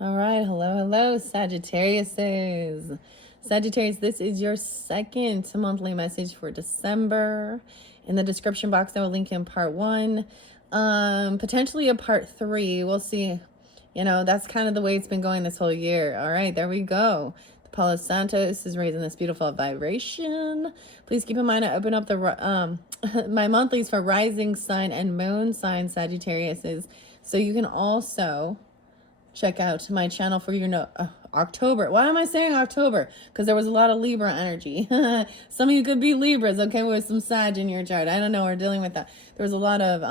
All right, hello, Sagittariuses. Sagittarius, this is your second monthly message for December. In the description box, I will link in part 1, potentially a part 3. We'll see. You know, that's kind of the way it's been going this whole year. All right, there we go. The Palo Santos is raising this beautiful vibration. Please keep in mind I open up the my monthlies for rising sign and moon sign Sagittariuses, so you can also check out my channel for your October. Why am I saying October? Because there was a lot of Libra energy. Some of you could be Libras, okay, with some Sag in your chart. I don't know. We're dealing with that. There was a lot of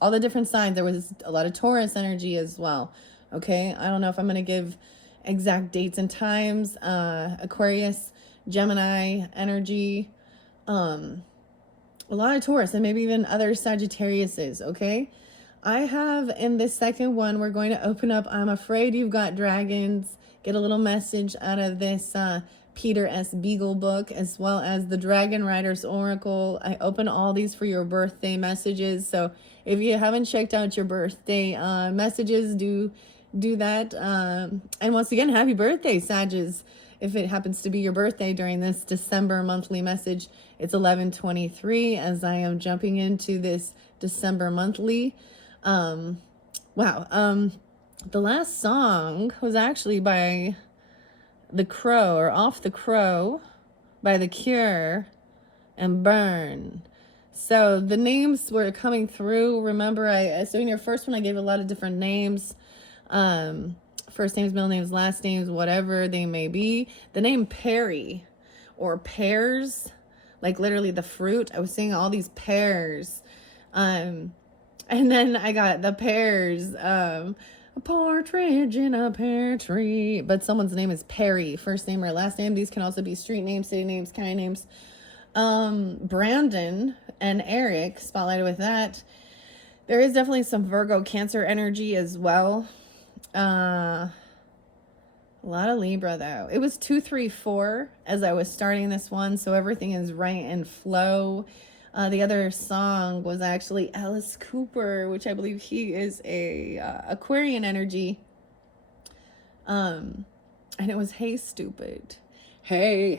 all the different signs. There was a lot of Taurus energy as well. Okay, I don't know if I'm going to give exact dates and times. Aquarius, Gemini energy, a lot of Taurus, and maybe even other Sagittariuses. Okay. I have in this second one, we're going to open up I'm Afraid You've Got Dragons, get a little message out of this Peter S. Beagle book, as well as the Dragon Riders Oracle. I open all these for your birthday messages. So if you haven't checked out your birthday messages, do that. And once again, happy birthday, Sages. If it happens to be your birthday during this December monthly message, it's 11/23 as I am jumping into this December monthly. Wow. The last song was actually by The Crow, or Off the Crow, by The Cure and Burn. So the names were coming through. Remember, so in your first one, I gave a lot of different names. First names, middle names, last names, whatever they may be. The name Perry or pears, like literally the fruit. I was seeing all these pears. And then I got the pears, a partridge in a pear tree. But someone's name is Perry, first name or last name. These can also be street names, city names, county names. Brandon and Eric, spotlighted with that. There is definitely some Virgo Cancer energy as well. A lot of Libra though. It was 2-3-4 as I was starting this one, so everything is right in flow. The other song was actually Alice Cooper, which I believe he is a Aquarian energy. And it was Hey Stupid. Hey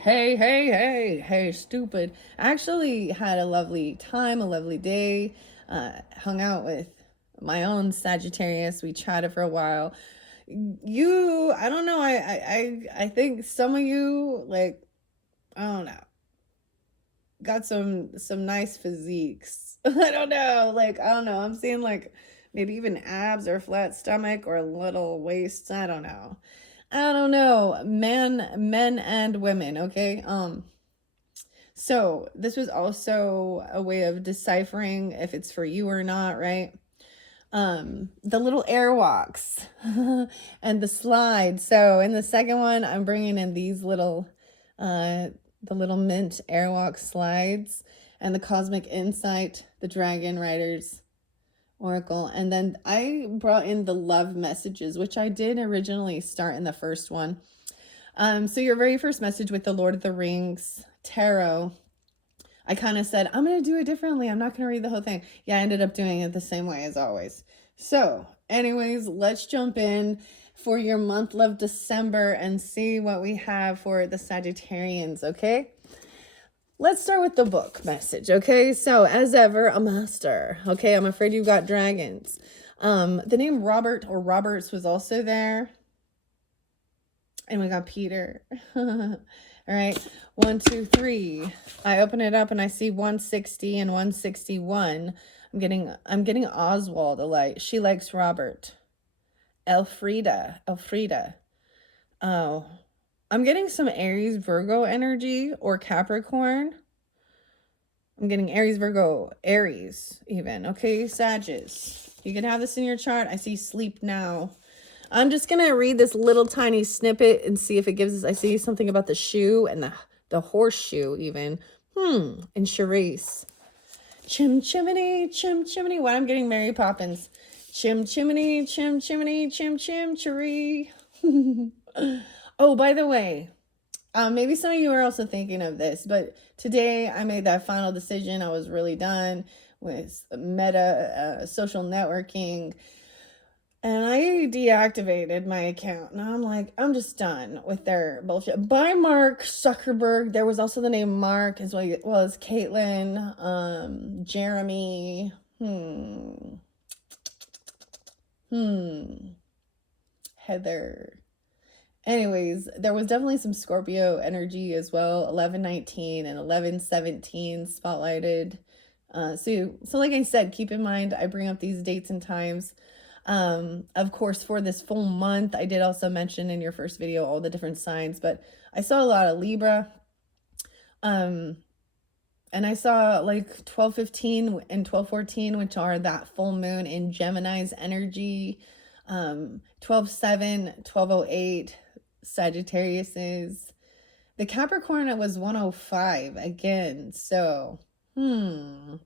stupid. I actually had a lovely time, a lovely day. Hung out with my own Sagittarius. We chatted for a while. I don't know. I think some of you, like, I don't know, got some nice physiques. I don't know. I'm seeing like maybe even abs or flat stomach or little waists. I don't know. Men and women, okay? So this was also a way of deciphering if it's for you or not, right? The little airwalks and the slides. So in the second one, I'm bringing in these little the little mint airwalk slides and the Cosmic Insight, the Dragon Riders Oracle. And then I brought in the love messages, which I did originally start in the first one. So your very first message with the Lord of the Rings tarot, I kind of said, I'm going to do it differently. I'm not going to read the whole thing. Yeah, I ended up doing it the same way as always. So anyways, let's jump in for your month of December and see what we have for the Sagittarians, okay? Let's start with the book message, okay? So, as ever, a master, okay? I'm Afraid You've Got Dragons. The name Robert or Roberts was also there. And we got Peter. All right, 1, 2, 3. I open it up and I see 160 and 161. I'm getting Oswald a light. She likes Robert. Elfrida. Oh, I'm getting some Aries, Virgo energy, or Capricorn. I'm getting Aries, Virgo, Aries even. Okay, Sagittarius. You can have this in your chart. I see sleep now. I'm just going to read this little tiny snippet and see if it gives us. I see something about the shoe and the horseshoe even. And Charisse. Chim chimney. Why I'm getting Mary Poppins. Chim chimney, chim cheree. Oh, by the way, maybe some of you are also thinking of this, but today I made that final decision. I was really done with social networking. And I deactivated my account. And I'm like, I'm just done with their bullshit. By Mark Zuckerberg. There was also the name Mark as well as Caitlin, Jeremy, Heather. Anyways, there was definitely some Scorpio energy as well. 1119 and 1117 spotlighted. So like I said, keep in mind I bring up these dates and times. Of course, for this full month, I did also mention in your first video all the different signs, but I saw a lot of Libra. And I saw like 1215 and 1214, which are that full moon in Gemini's energy. 12:07, 12:08, Sagittarius is. The Capricorn was 105 again. So, all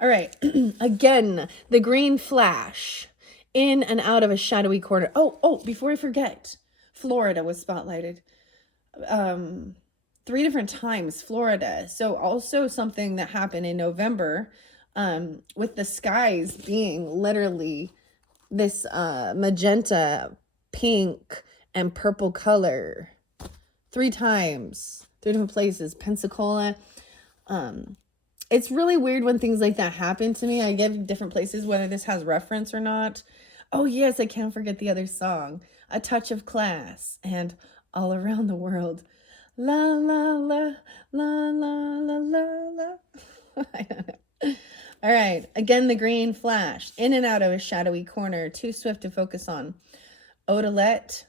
right. Again, the green flash in and out of a shadowy corner. Oh, before I forget, Florida was spotlighted. 3 different times, Florida. So also something that happened in November, with the skies being literally this magenta, pink, and purple color 3 times, 3 different places. Pensacola. It's really weird when things like that happen to me. I give different places whether this has reference or not. Oh yes, I can't forget the other song, A Touch of Class, and All Around the World. La la la la la la la la. I don't know. All right, again the green flash in and out of a shadowy corner, too swift to focus on. Odalette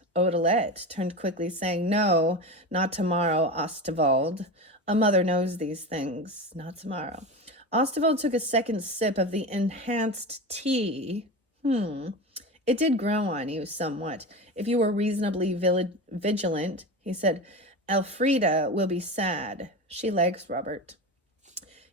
turned quickly, saying, "No, not tomorrow, Ostwald. A mother knows these things. Not tomorrow." Ostwald took a second sip of the enhanced tea. It did grow on you somewhat, if you were reasonably vigilant. He said, "Elfrida will be sad. She likes Robert."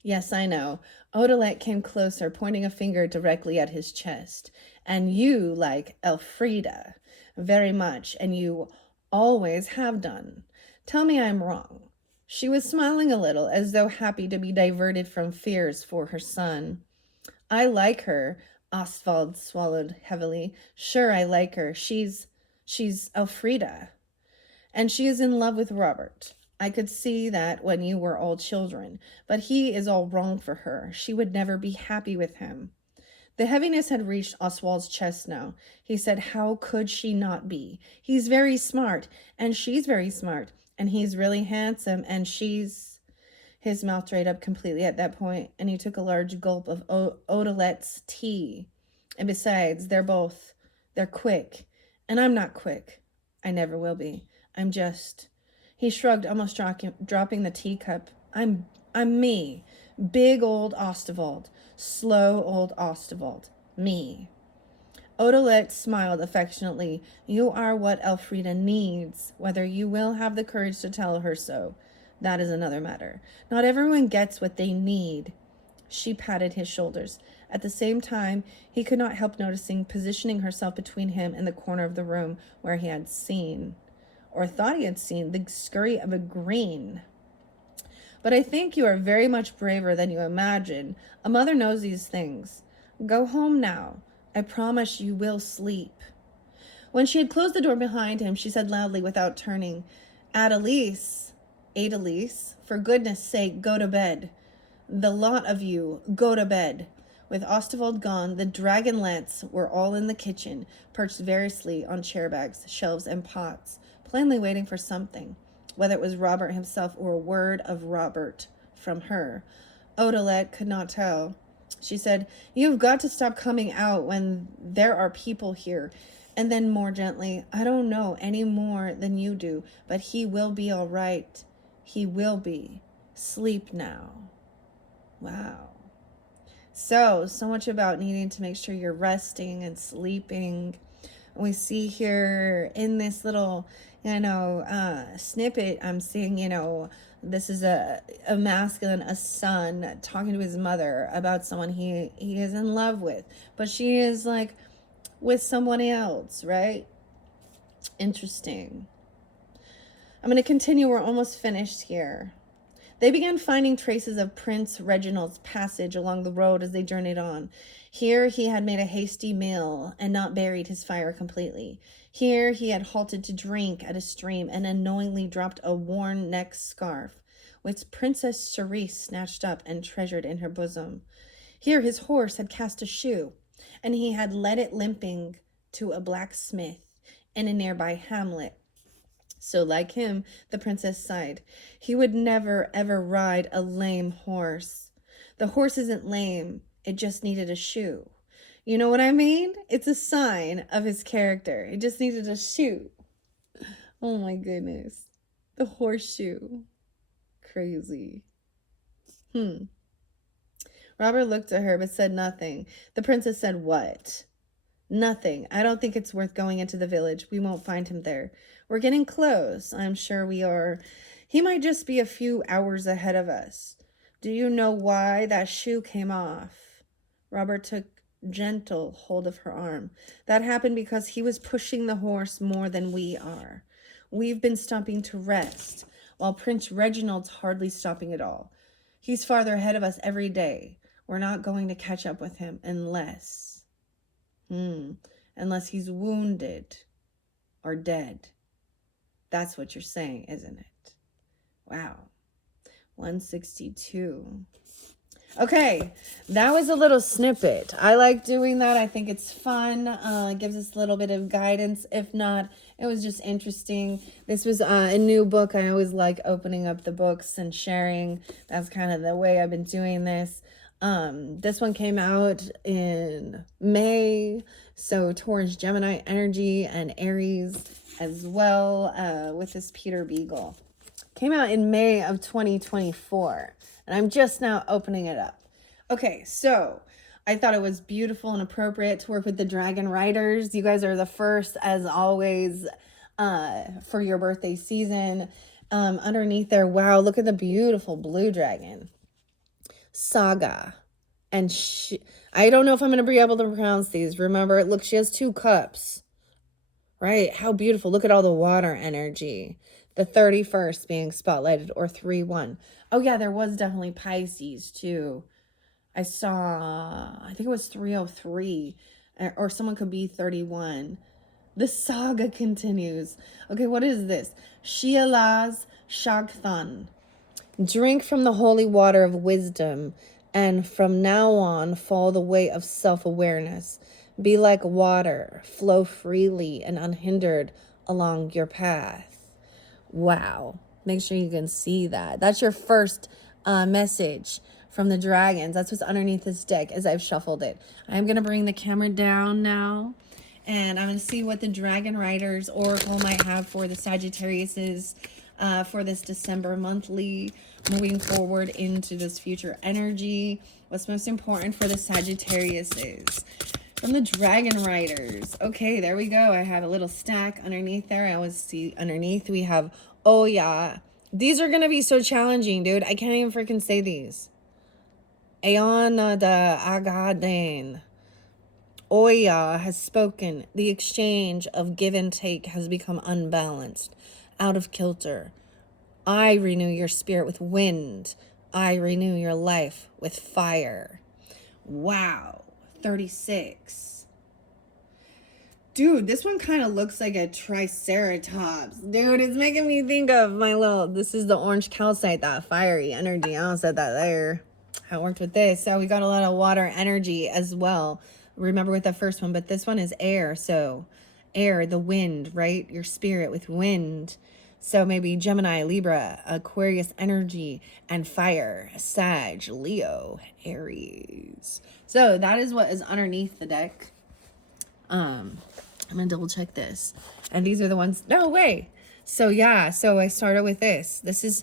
"Yes, I know." Odalette came closer, pointing a finger directly at his chest. "And you like Elfrida very much, and you always have done. Tell me I'm wrong." She was smiling a little, as though happy to be diverted from fears for her son. "I like her." Ostwald swallowed heavily. "Sure, I like her. She's Elfrida. And she is in love with Robert. I could see that when you were all children. But he is all wrong for her. She would never be happy with him." The heaviness had reached Oswald's chest now. He said, "How could she not be? He's very smart, and she's very smart, and he's really handsome, and she's..." His mouth dried up completely at that point, and he took a large gulp of Odalette's tea. "And besides, they're quick, and I'm not quick. I never will be. I'm just..." He shrugged, almost dropping the teacup. I'm me. Big old Ostwald. Slow old Ostwald. Me." Odalette smiled affectionately. "You are what Elfrida needs. Whether you will have the courage to tell her so, that is another matter. Not everyone gets what they need." She patted his shoulders. At the same time, he could not help noticing, positioning herself between him and the corner of the room where he had seen, or thought he had seen, the scurry of a green. "But I think you are very much braver than you imagine. A mother knows these things. Go home now. I promise you will sleep." When she had closed the door behind him, she said loudly without turning, Adalise, for goodness sake, go to bed. The lot of you, go to bed." With Ostwald gone, the dragonlets were all in the kitchen, perched variously on chair backs, shelves, and pots, plainly waiting for something, whether it was Robert himself or a word of Robert from her. Odalette could not tell. She said, "You've got to stop coming out when there are people here." And then more gently, "I don't know any more than you do, but he will be all right. He will be. Sleep now." Wow. So much about needing to make sure you're resting and sleeping. We see here in this little, snippet, I'm seeing, this is a masculine, a son, talking to his mother about someone he is in love with. But she is like with someone else, right? Interesting. I'm going to continue. We're almost finished here. They began finding traces of Prince Reginald's passage along the road as they journeyed on. Here he had made a hasty meal and not buried his fire completely. Here he had halted to drink at a stream and unknowingly dropped a worn neck scarf, which Princess Cerise snatched up and treasured in her bosom. Here his horse had cast a shoe, and he had led it limping to a blacksmith in a nearby hamlet. So like him, the princess sighed. He would never, ever ride a lame horse. The horse isn't lame. It just needed a shoe. You know what I mean? It's a sign of his character. It just needed a shoe. Oh my goodness. The horseshoe. Crazy. Robert looked at her but said nothing. The princess said, "What?" "Nothing. I don't think it's worth going into the village. We won't find him there. We're getting close. I'm sure we are. He might just be a few hours ahead of us. Do you know why that shoe came off?" Robert took gentle hold of her arm. "That happened because he was pushing the horse more than we are. We've been stopping to rest, while Prince Reginald's hardly stopping at all. He's farther ahead of us every day. We're not going to catch up with him unless he's wounded or dead. That's what you're saying, isn't it?" Wow. 162. Okay, that was a little snippet. I like doing that. I think it's fun. It gives us a little bit of guidance. If not, it was just interesting. This was a new book. I always like opening up the books and sharing. That's kind of the way I've been doing this. This one came out in May, so Taurus, Gemini energy, and Aries as well, with this Peter Beagle. Came out in May of 2024, and I'm just now opening it up. Okay, so I thought it was beautiful and appropriate to work with the Dragon Riders. You guys are the first, as always, for your birthday season. Underneath there, wow, look at the beautiful blue dragon. Saga. And I don't know if I'm going to be able to pronounce these. Remember, look, she has 2 cups. Right? How beautiful. Look at all the water energy. The 31st being spotlighted, or 3-1. Oh, yeah, there was definitely Pisces, too. I think it was 303, or someone could be 31. The saga continues. Okay, what is this? Shialaz Shagthan. Drink from the holy water of wisdom, and from now on follow the way of self-awareness. Be like water, flow freely and unhindered along your path. Wow. Make sure you can see that. That's your first message from the dragons. That's what's underneath this deck as I've shuffled it. I'm going to bring the camera down now, and I'm going to see what the Dragon Riders Oracle might have for the Sagittariuses for this December monthly, moving forward into this future energy. What's most important for the Sagittariuses from the Dragon Riders. Okay, there we go. I have a little stack underneath there. I always see underneath we have Oya. These are going to be so challenging, dude. I can't even freaking say these. Aeona de Agaden. Oya has spoken. The exchange of give and take has become unbalanced, out of kilter. I renew your spirit with wind. I renew your life with fire. Wow. 36. Dude, this one kind of looks like a triceratops. Dude, it's making me think of this is the orange calcite, that fiery energy. I said that there. How it worked with this. So we got a lot of water energy as well. Remember with the first one, but this one is air. So air, the wind, right? Your spirit with wind. So maybe Gemini, Libra, Aquarius energy, and fire, Sag, Leo, Aries. So that is what is underneath the deck. I'm going to double check this. And these are the ones. No way. So yeah, so I started with this. This is,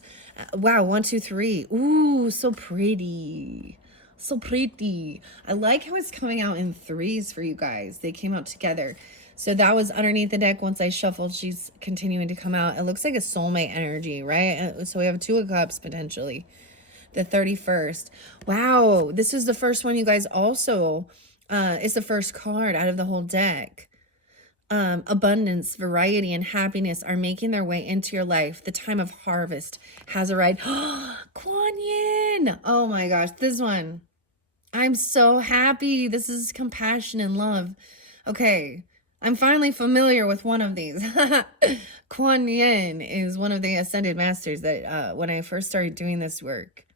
wow, 1, 2, 3. Ooh, so pretty. So pretty. I like how it's coming out in 3s for you guys. They came out together. So that was underneath the deck. Once I shuffled, she's continuing to come out. It looks like a soulmate energy, right? So we have 2 of cups potentially. The 31st. Wow. This is the first one, you guys. Also, it's the first card out of the whole deck. Abundance, variety, and happiness are making their way into your life. The time of harvest has arrived. Kuan Yin. Oh my gosh, this one. I'm so happy. This is compassion and love. Okay, I'm finally familiar with one of these. Kuan Yin is one of the ascended masters that when I first started doing this work,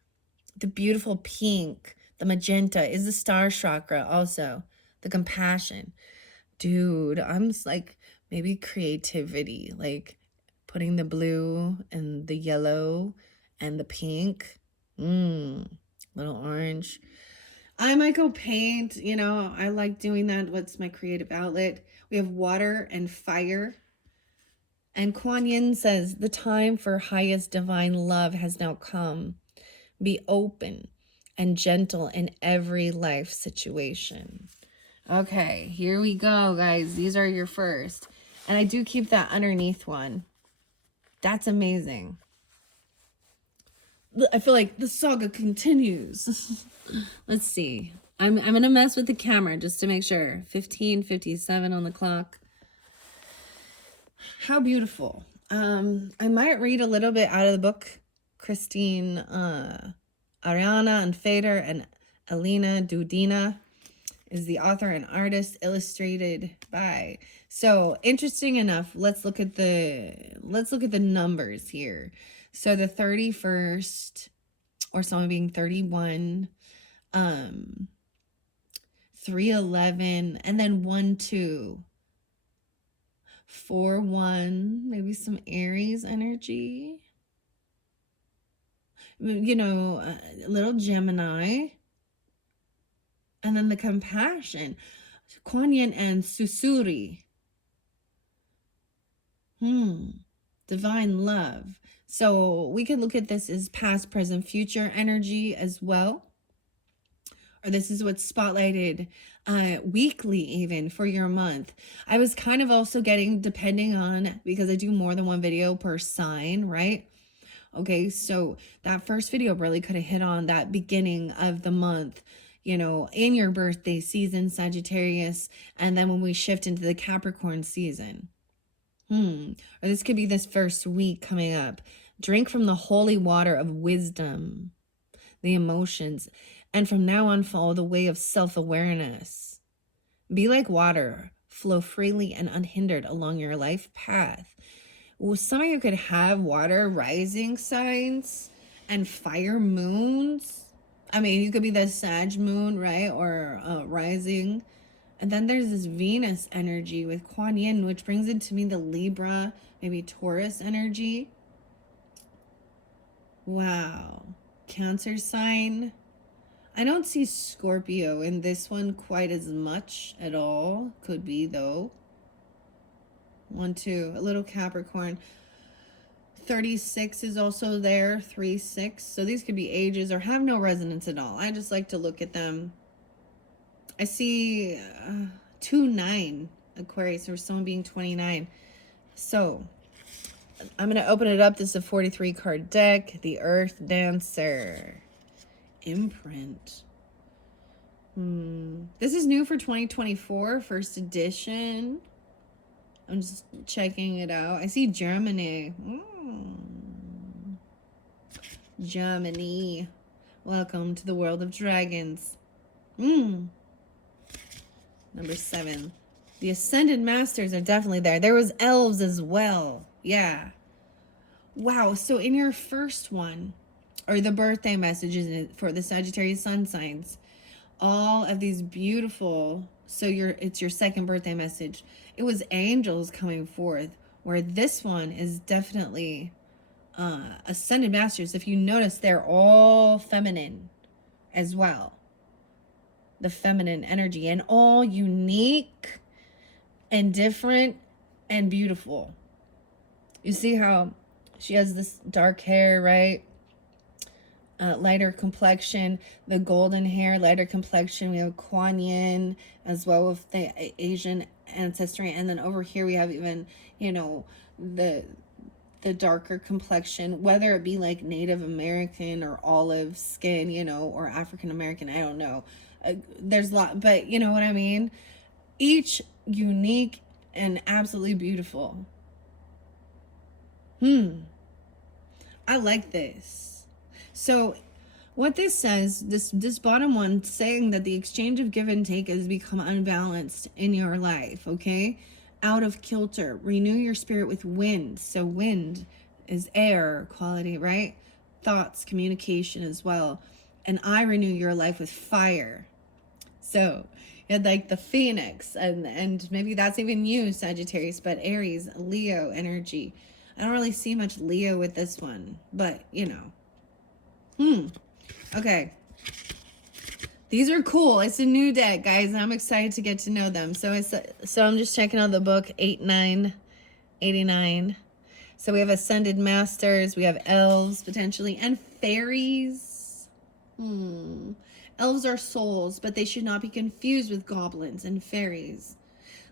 the beautiful pink, the magenta is the star chakra also, the compassion. Dude, I'm just like maybe creativity, like putting the blue and the yellow and the pink, little orange. I might go paint, you know, I like doing that. What's my creative outlet? We have water and fire. And Kuan Yin says, the time for highest divine love has now come. Be open and gentle in every life situation. Okay, here we go, guys. These are your first. And I do keep that underneath one. That's amazing. I feel like the saga continues. Let's see. I'm going to mess with the camera just to make sure. 15:57 on the clock. How beautiful. I might read a little bit out of the book. Christine Ariana and Fader and Alina Dudina is the author and artist, illustrated by. So interesting enough, let's look at the numbers here. So the 31st, or someone being 31, 311, and then 1 2 4 1, maybe some Aries energy, you know, a little Gemini. And then the compassion, Kuan Yin and Susuri. Divine love. So we can look at this as past, present, future energy as well. Or this is what's spotlighted weekly even for your month. I was kind of also getting, depending on, because I do more than one video per sign, right? Okay, so that first video really could have hit on that beginning of the month, you know, in your birthday season, Sagittarius, and then when we shift into the Capricorn season. Or this could be this first week coming up. Drink from the holy water of wisdom, the emotions, and from now on follow the way of self-awareness. Be like water, flow freely and unhindered along your life path. Well, some of you could have water rising signs and fire moons. I mean, you could be the Sag moon, right? Or rising. And then there's this Venus energy with Kuan Yin, which brings into me the Libra, maybe Taurus energy. Wow. Cancer sign. I don't see Scorpio in this one quite as much at all. Could be, though. 1 2, a little Capricorn. 36 is also there. 3 6. So these could be ages or have no resonance at all. I just like to look at them. I see 2 9 Aquarius, or someone being 29. So I'm going to open it up. This is a 43 card deck. The Earth Dancer. Imprint. This is new for 2024, first edition. I'm just checking it out. I see Germany. Germany. Welcome to the world of dragons. Number 7. The Ascended Masters are definitely there. There was elves as well. Yeah. Wow. So in your first one, or the birthday messages for the Sagittarius sun signs, all of these beautiful, so it's your second birthday message. It was angels coming forth, where this one is definitely Ascended Masters. If you notice, they're all feminine as well. The feminine energy, and all unique and different and beautiful. You see how she has this dark hair, right? Lighter complexion, the golden hair, lighter complexion. We have Kuan Yin as well with the Asian ancestry. And then over here we have even, you know, the darker complexion, whether it be like Native American or olive skin, you know, or African American, I don't know. There's a lot, but you know what I mean? Each unique and absolutely beautiful. I like this. So what this says, this bottom one, saying that the exchange of give and take has become unbalanced in your life, okay? Out of kilter. Renew your spirit with wind. So wind is air quality, right? Thoughts, communication as well. And I renew your life with fire. So you had like the phoenix, and maybe that's even you, Sagittarius, but Aries, Leo energy. I don't really see much Leo with this one, but you know. Okay. These are cool. It's a new deck, guys, and I'm excited to get to know them. So I'm just checking out the book 8989. So we have ascended masters, we have elves potentially, and fairies. Elves are souls, but they should not be confused with goblins and fairies.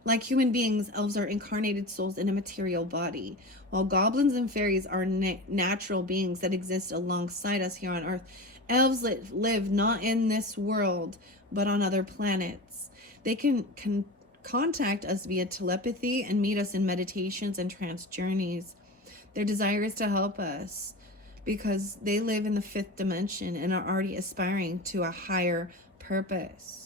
Like human beings, elves are incarnated souls in a material body, while goblins and fairies are natural beings that exist alongside us here on Earth. Elves live not in this world, but on other planets. They can contact us via telepathy and meet us in meditations and trance journeys. Their desire is to help us because they live in the fifth dimension and are already aspiring to a higher purpose.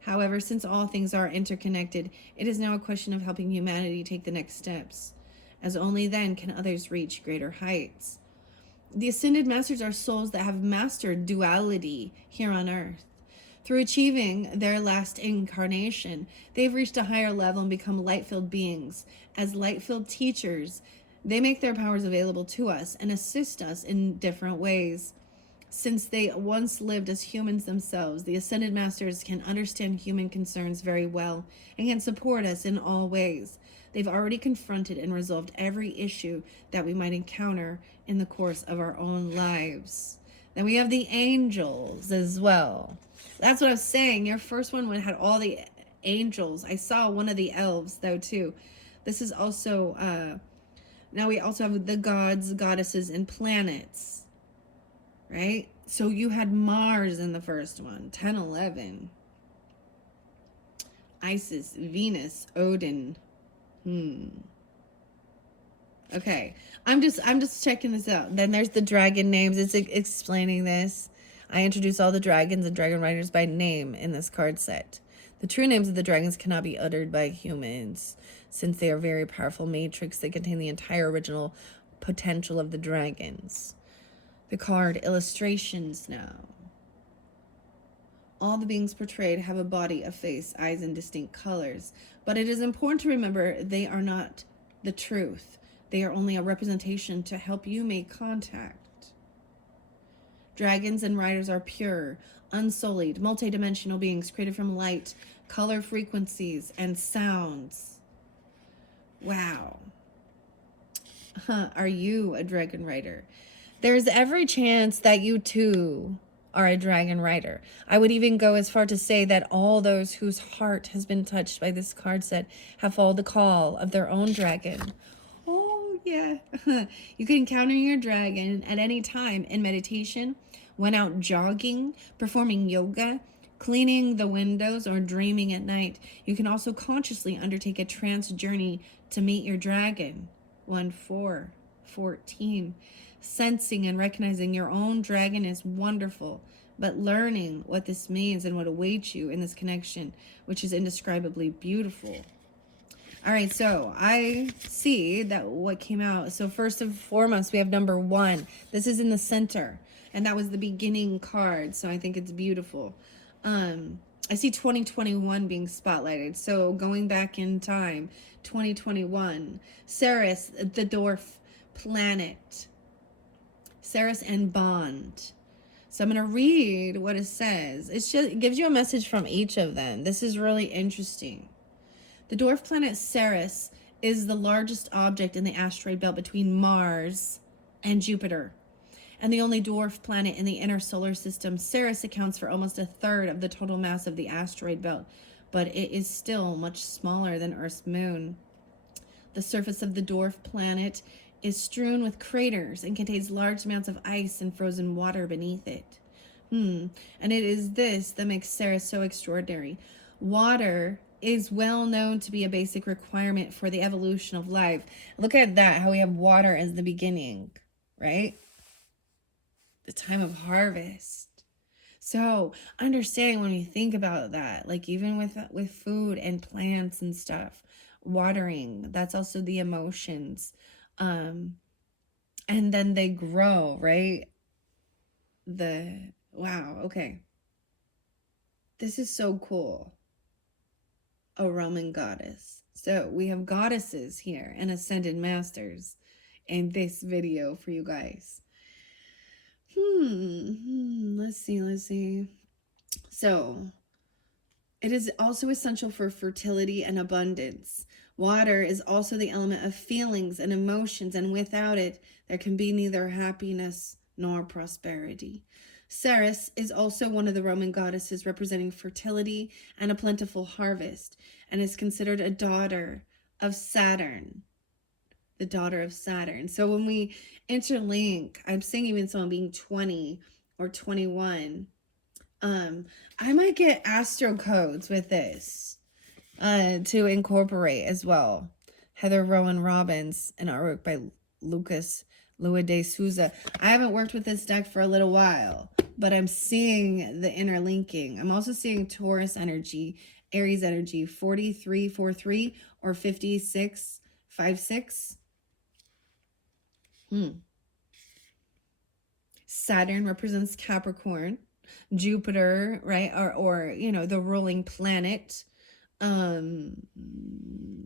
However, since all things are interconnected, it is now a question of helping humanity take the next steps, as only then can others reach greater heights. The Ascended Masters are souls that have mastered duality here on Earth. Through achieving their last incarnation, they've reached a higher level and become light-filled beings. As light-filled teachers, they make their powers available to us and assist us in different ways. Since they once lived as humans themselves, the Ascended Masters can understand human concerns very well and can support us in all ways. They've already confronted and resolved every issue that we might encounter in the course of our own lives. Then we have the angels as well. That's what I was saying. Your first one had all the angels. I saw one of the elves, though, too. This is also, now we also have the gods, goddesses, and planets. Right? So you had Mars in the first one, 10, 11. Isis, Venus, Odin. Okay. I'm just checking this out. Then there's the dragon names. It's explaining this. I introduce all the dragons and dragon riders by name in this card set. The true names of the dragons cannot be uttered by humans, since they are very powerful matrix that contain the entire original potential of the dragons. The card illustrations now. All the beings portrayed have a body, a face, eyes, and distinct colors. But it is important to remember they are not the truth. They are only a representation to help you make contact. Dragons and riders are pure, unsullied, multidimensional beings created from light, color frequencies, and sounds. Wow. Are you a dragon rider? There's every chance that you too are a dragon rider. I would even go as far to say that all those whose heart has been touched by this card set have followed the call of their own dragon. Oh, yeah. You can encounter your dragon at any time in meditation, when out jogging, performing yoga, cleaning the windows, or dreaming at night. You can also consciously undertake a trance journey to meet your dragon. 1-4-14. Sensing and recognizing your own dragon is wonderful, but learning what this means and what awaits you in this connection, which is indescribably beautiful. All right, so I see that what came out. So first and foremost, we have number 1. This is in the center, and that was the beginning card, so I think it's beautiful. I see 2021 being spotlighted. So going back in time, 2021, Ceres, the dwarf planet. Ceres and Bond. So I'm going to read what it says. It gives you a message from each of them. This is really interesting. The dwarf planet Ceres is the largest object in the asteroid belt between Mars and Jupiter, and the only dwarf planet in the inner solar system. Ceres accounts for almost a third of the total mass of the asteroid belt, but it is still much smaller than Earth's moon. The surface of the dwarf planet is strewn with craters and contains large amounts of ice and frozen water beneath it. And it is this that makes Ceres so extraordinary. Water is well known to be a basic requirement for the evolution of life. Look at that, how we have water as the beginning, right? the time of harvest. So understanding when you think about that, like even with food and plants and stuff, watering, that's also the emotions. And then they grow, right? Wow, okay. This is so cool. A Roman goddess. So we have goddesses here and ascended masters in this video for you guys. Let's see. So it is also essential for fertility and abundance. Water is also the element of feelings and emotions, and without it, there can be neither happiness nor prosperity. Ceres is also one of the Roman goddesses representing fertility and a plentiful harvest, and is considered a daughter of Saturn. The daughter of Saturn. So when we interlink, I'm seeing even someone being 20 or 21. I might get astro codes with this to incorporate as well. Heather Rowan Robbins, an artwork by Lucas Lua de Souza. I haven't worked with this deck for a little while, but I'm seeing the interlinking. I'm also seeing Taurus energy, Aries energy, 4343 or 5656. Saturn represents Capricorn. Jupiter, right? Or you know, the ruling planet.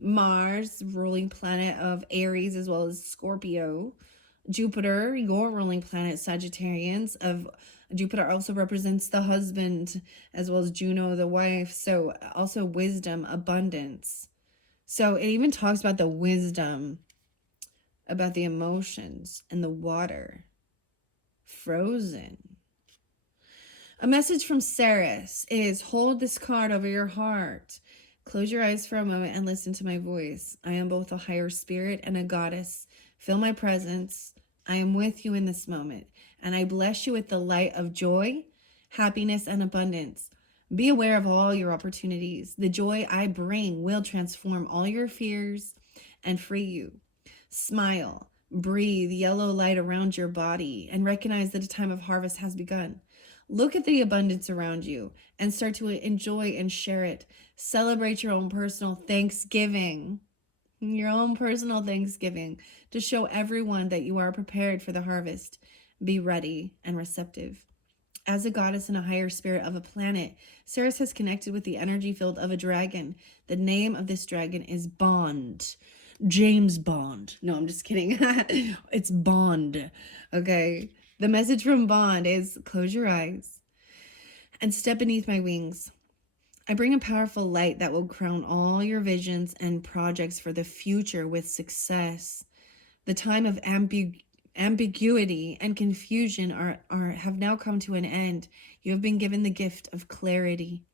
Mars, ruling planet of Aries as well as Scorpio. Jupiter, your ruling planet, Sagittarians. Jupiter also represents the husband as well as Juno, the wife. So also wisdom, abundance. So it even talks about the wisdom, about the emotions and the water. Frozen. A message from Ceres is, hold this card over your heart. Close your eyes for a moment and listen to my voice. I am both a higher spirit and a goddess. Feel my presence. I am with you in this moment, and I bless you with the light of joy, happiness, and abundance. Be aware of all your opportunities. The joy I bring will transform all your fears and free you. Smile, breathe yellow light around your body, and recognize that a time of harvest has begun. Look at the abundance around you and start to enjoy and share it. Celebrate your own personal Thanksgiving. Your own personal Thanksgiving to show everyone that you are prepared for the harvest. Be ready and receptive. As a goddess and a higher spirit of a planet, Ceres has connected with the energy field of a dragon. The name of this dragon is Bond. James Bond. No, I'm just kidding. It's Bond. Okay. The message from Bond is, close your eyes and step beneath my wings. I bring a powerful light that will crown all your visions and projects for the future with success. The time of ambiguity and confusion have now come to an end. You have been given the gift of clarity.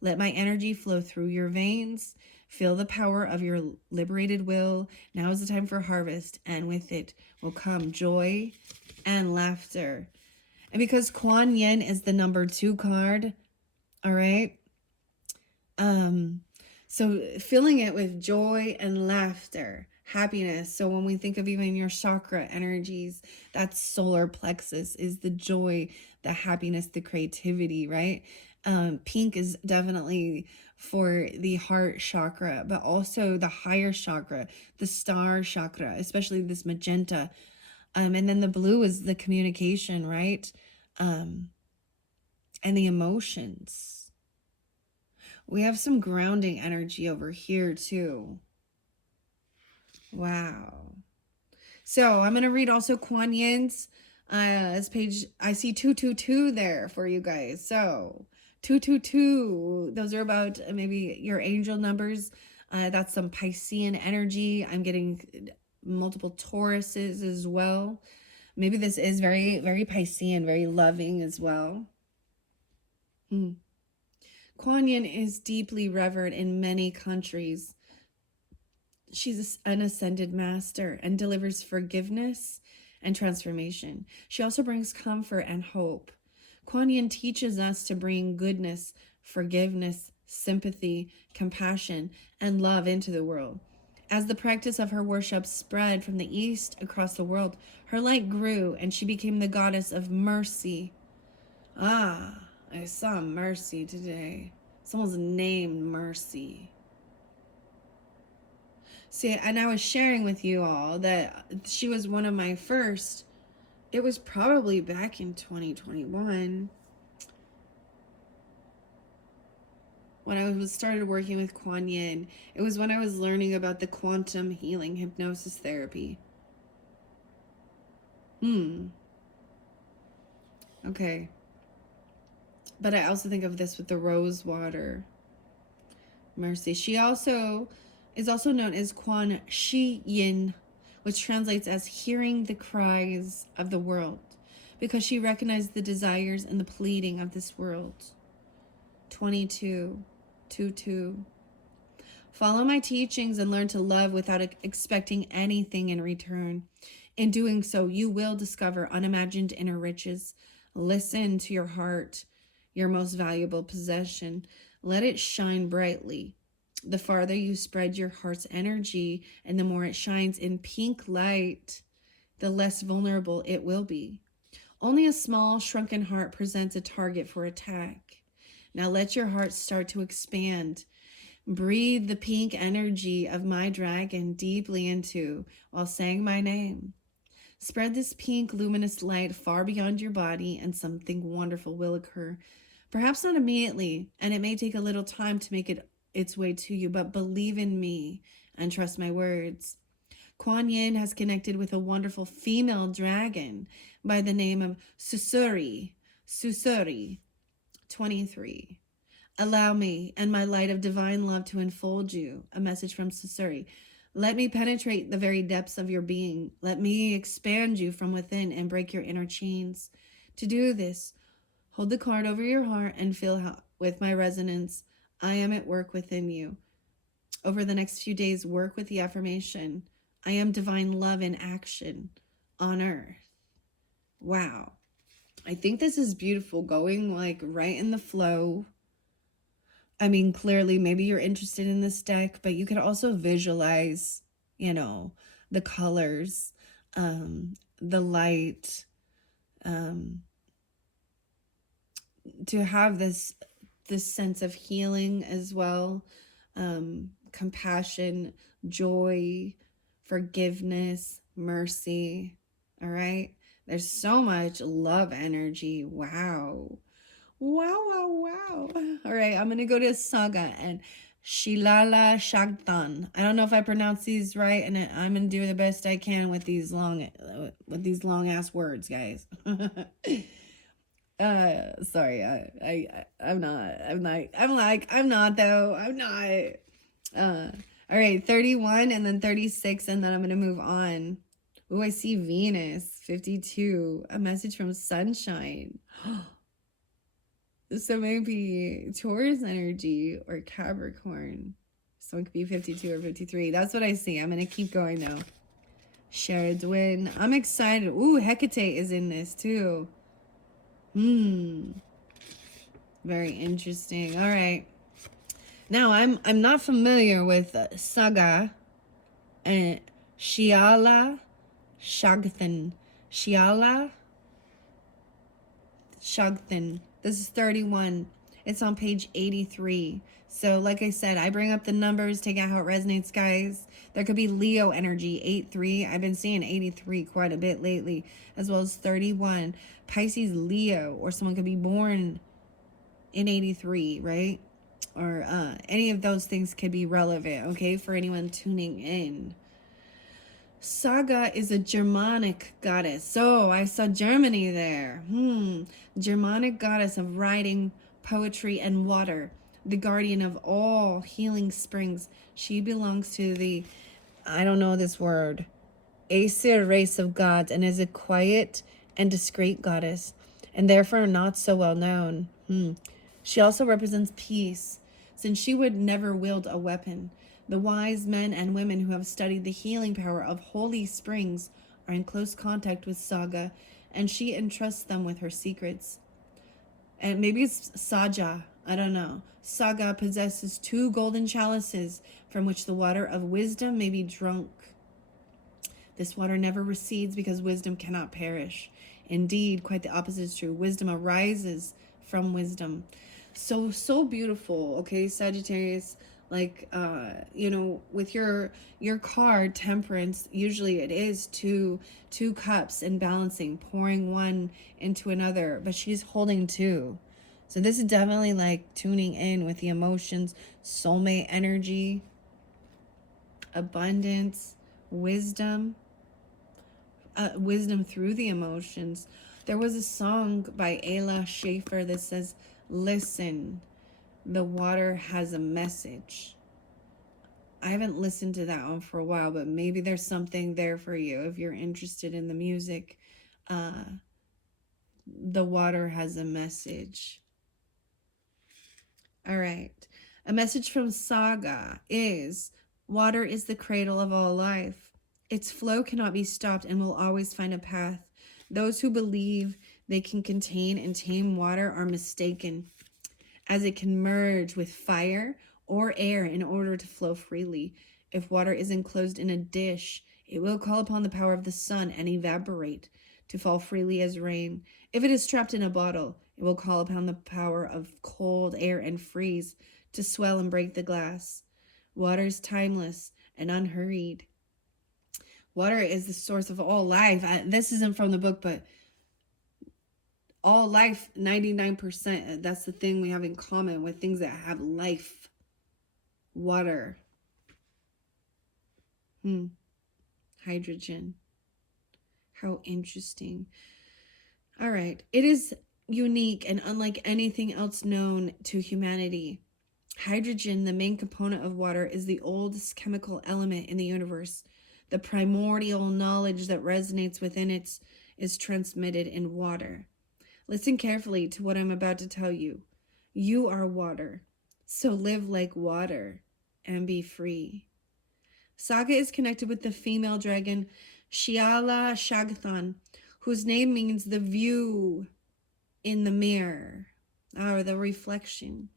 Let my energy flow through your veins. Feel the power of your liberated will. Now is the time for harvest, and with it will come joy and laughter. And because Kuan Yin is the number 2 card, all right? So filling it with joy and laughter, happiness. So when we think of even your chakra energies, that solar plexus is the joy, the happiness, the creativity, right? Pink is definitely for the heart chakra, but also the higher chakra, the star chakra, especially this magenta. And then the blue is the communication, right? And the emotions. We have some grounding energy over here too. Wow. So I'm going to read also Kuan Yin's as page, I see 222 there for you guys. So 222, those are about maybe your angel numbers. That's some Piscean energy. I'm getting multiple Tauruses as well. Maybe this is very, very Piscean, very loving as well. Kuan Yin is deeply revered in many countries. She's an ascended master and delivers forgiveness and transformation. She also brings comfort and hope. Kuan Yin teaches us to bring goodness, forgiveness, sympathy, compassion, and love into the world. As the practice of her worship spread from the east across the world, her light grew and she became the goddess of mercy. Ah, I saw Mercy today. Someone's named Mercy. See, and I was sharing with you all that she was one of my first. It was probably back in 2021 when I started working with Kuan Yin. It was when I was learning about the quantum healing hypnosis therapy. Okay. But I also think of this with the rose water. Mercy. She also is also known as Kuan Shi Yin, which translates as hearing the cries of the world, because she recognized the desires and the pleading of this world. 22:22. Follow my teachings and learn to love without expecting anything in return. In doing so, you will discover unimagined inner riches. Listen to your heart, your most valuable possession. Let it shine brightly. The farther you spread your heart's energy and the more it shines in pink light, the less vulnerable it will be. Only a small, shrunken heart presents a target for attack. Now let your heart start to expand. Breathe the pink energy of my dragon deeply into while saying my name. Spread this pink luminous light far beyond your body and something wonderful will occur. Perhaps not immediately, and it may take a little time to make its way to you, but believe in me and trust my words. Kuan Yin has connected with a wonderful female dragon by the name of Susuri. 23. Allow me and my light of divine love to enfold you. A message from Susuri. Let me penetrate the very depths of your being. Let me expand you from within and break your inner chains. To do this, hold the card over your heart and feel how, with my resonance, I am at work within you. Over the next few days, work with the affirmation. I am divine love in action on earth. Wow. I think this is beautiful, going like right in the flow. I mean, clearly, maybe you're interested in this deck, but you could also visualize, the colors, the light, to have this sense of healing as well, compassion, joy, forgiveness, mercy. All right. There's so much love energy. Wow. Wow. All right, I'm going to go to Saga and Shilala Shagtan. I don't know if I pronounce these right, and I'm going to do the best I can with these long ass words, guys. Sorry. I'm not though. I'm not. All right, 31 and then 36, and then I'm going to move on. Oh, I see Venus, 52, a message from Sunshine. So maybe Taurus energy or Capricorn. So it could be 52 or 53. That's what I see. I'm going to keep going though. Sharadwin. I'm excited. Ooh, Hecate is in this too. Very interesting. All right. Now, I'm not familiar with Saga and Shiala Shagthan. Shiala Shagthan. This is 31. It's on page 83. So like I said, I bring up the numbers, take out how it resonates, guys. There could be Leo energy, 83. I've been seeing 83 quite a bit lately, as well as 31. Pisces, Leo, or someone could be born in 83, right? Or any of those things could be relevant, okay, for anyone tuning in. Saga is a Germanic goddess. So I saw Germany there. Germanic goddess of writing, poetry, and water. The guardian of all healing springs. She belongs to the, I don't know this word, Aesir race of gods, and is a quiet and discreet goddess, and therefore not so well known. She also represents peace, since she would never wield a weapon. The wise men and women who have studied the healing power of holy springs are in close contact with Saga, and she entrusts them with her secrets. And maybe it's Saja. I don't know. Saga possesses 2 golden chalices from which the water of wisdom may be drunk. This water never recedes because wisdom cannot perish. Indeed, quite the opposite is true. Wisdom arises from wisdom. So beautiful. Okay, Sagittarius, like with your card Temperance, usually it is two cups and balancing, pouring one into another, but she's holding two. So this is definitely like tuning in with the emotions, soulmate energy, abundance, wisdom. Wisdom through the emotions. There was a song by Ayla Schaefer that says, "Listen, the water has a message." I haven't listened to that one for a while, but maybe there's something there for you if you're interested in the music. The water has a message. All right. A message from Saga is, water is the cradle of all life. Its flow cannot be stopped and will always find a path. Those who believe they can contain and tame water are mistaken, as it can merge with fire or air in order to flow freely. If water is enclosed in a dish, it will call upon the power of the sun and evaporate to fall freely as rain. If it is trapped in a bottle, it will call upon the power of cold air and freeze to swell and break the glass. Water is timeless and unhurried. Water is the source of all life. This isn't from the book, but all life, 99%. That's the thing we have in common with things that have life. Water. Hydrogen. How interesting. All right. It is unique and unlike anything else known to humanity. Hydrogen, the main component of water, is the oldest chemical element in the universe. The primordial knowledge that resonates within it is transmitted in water. Listen carefully to what I'm about to tell you. You are water, so live like water and be free. Saga is connected with the female dragon Shiala Shagathan, whose name means the view in the mirror, or the reflection.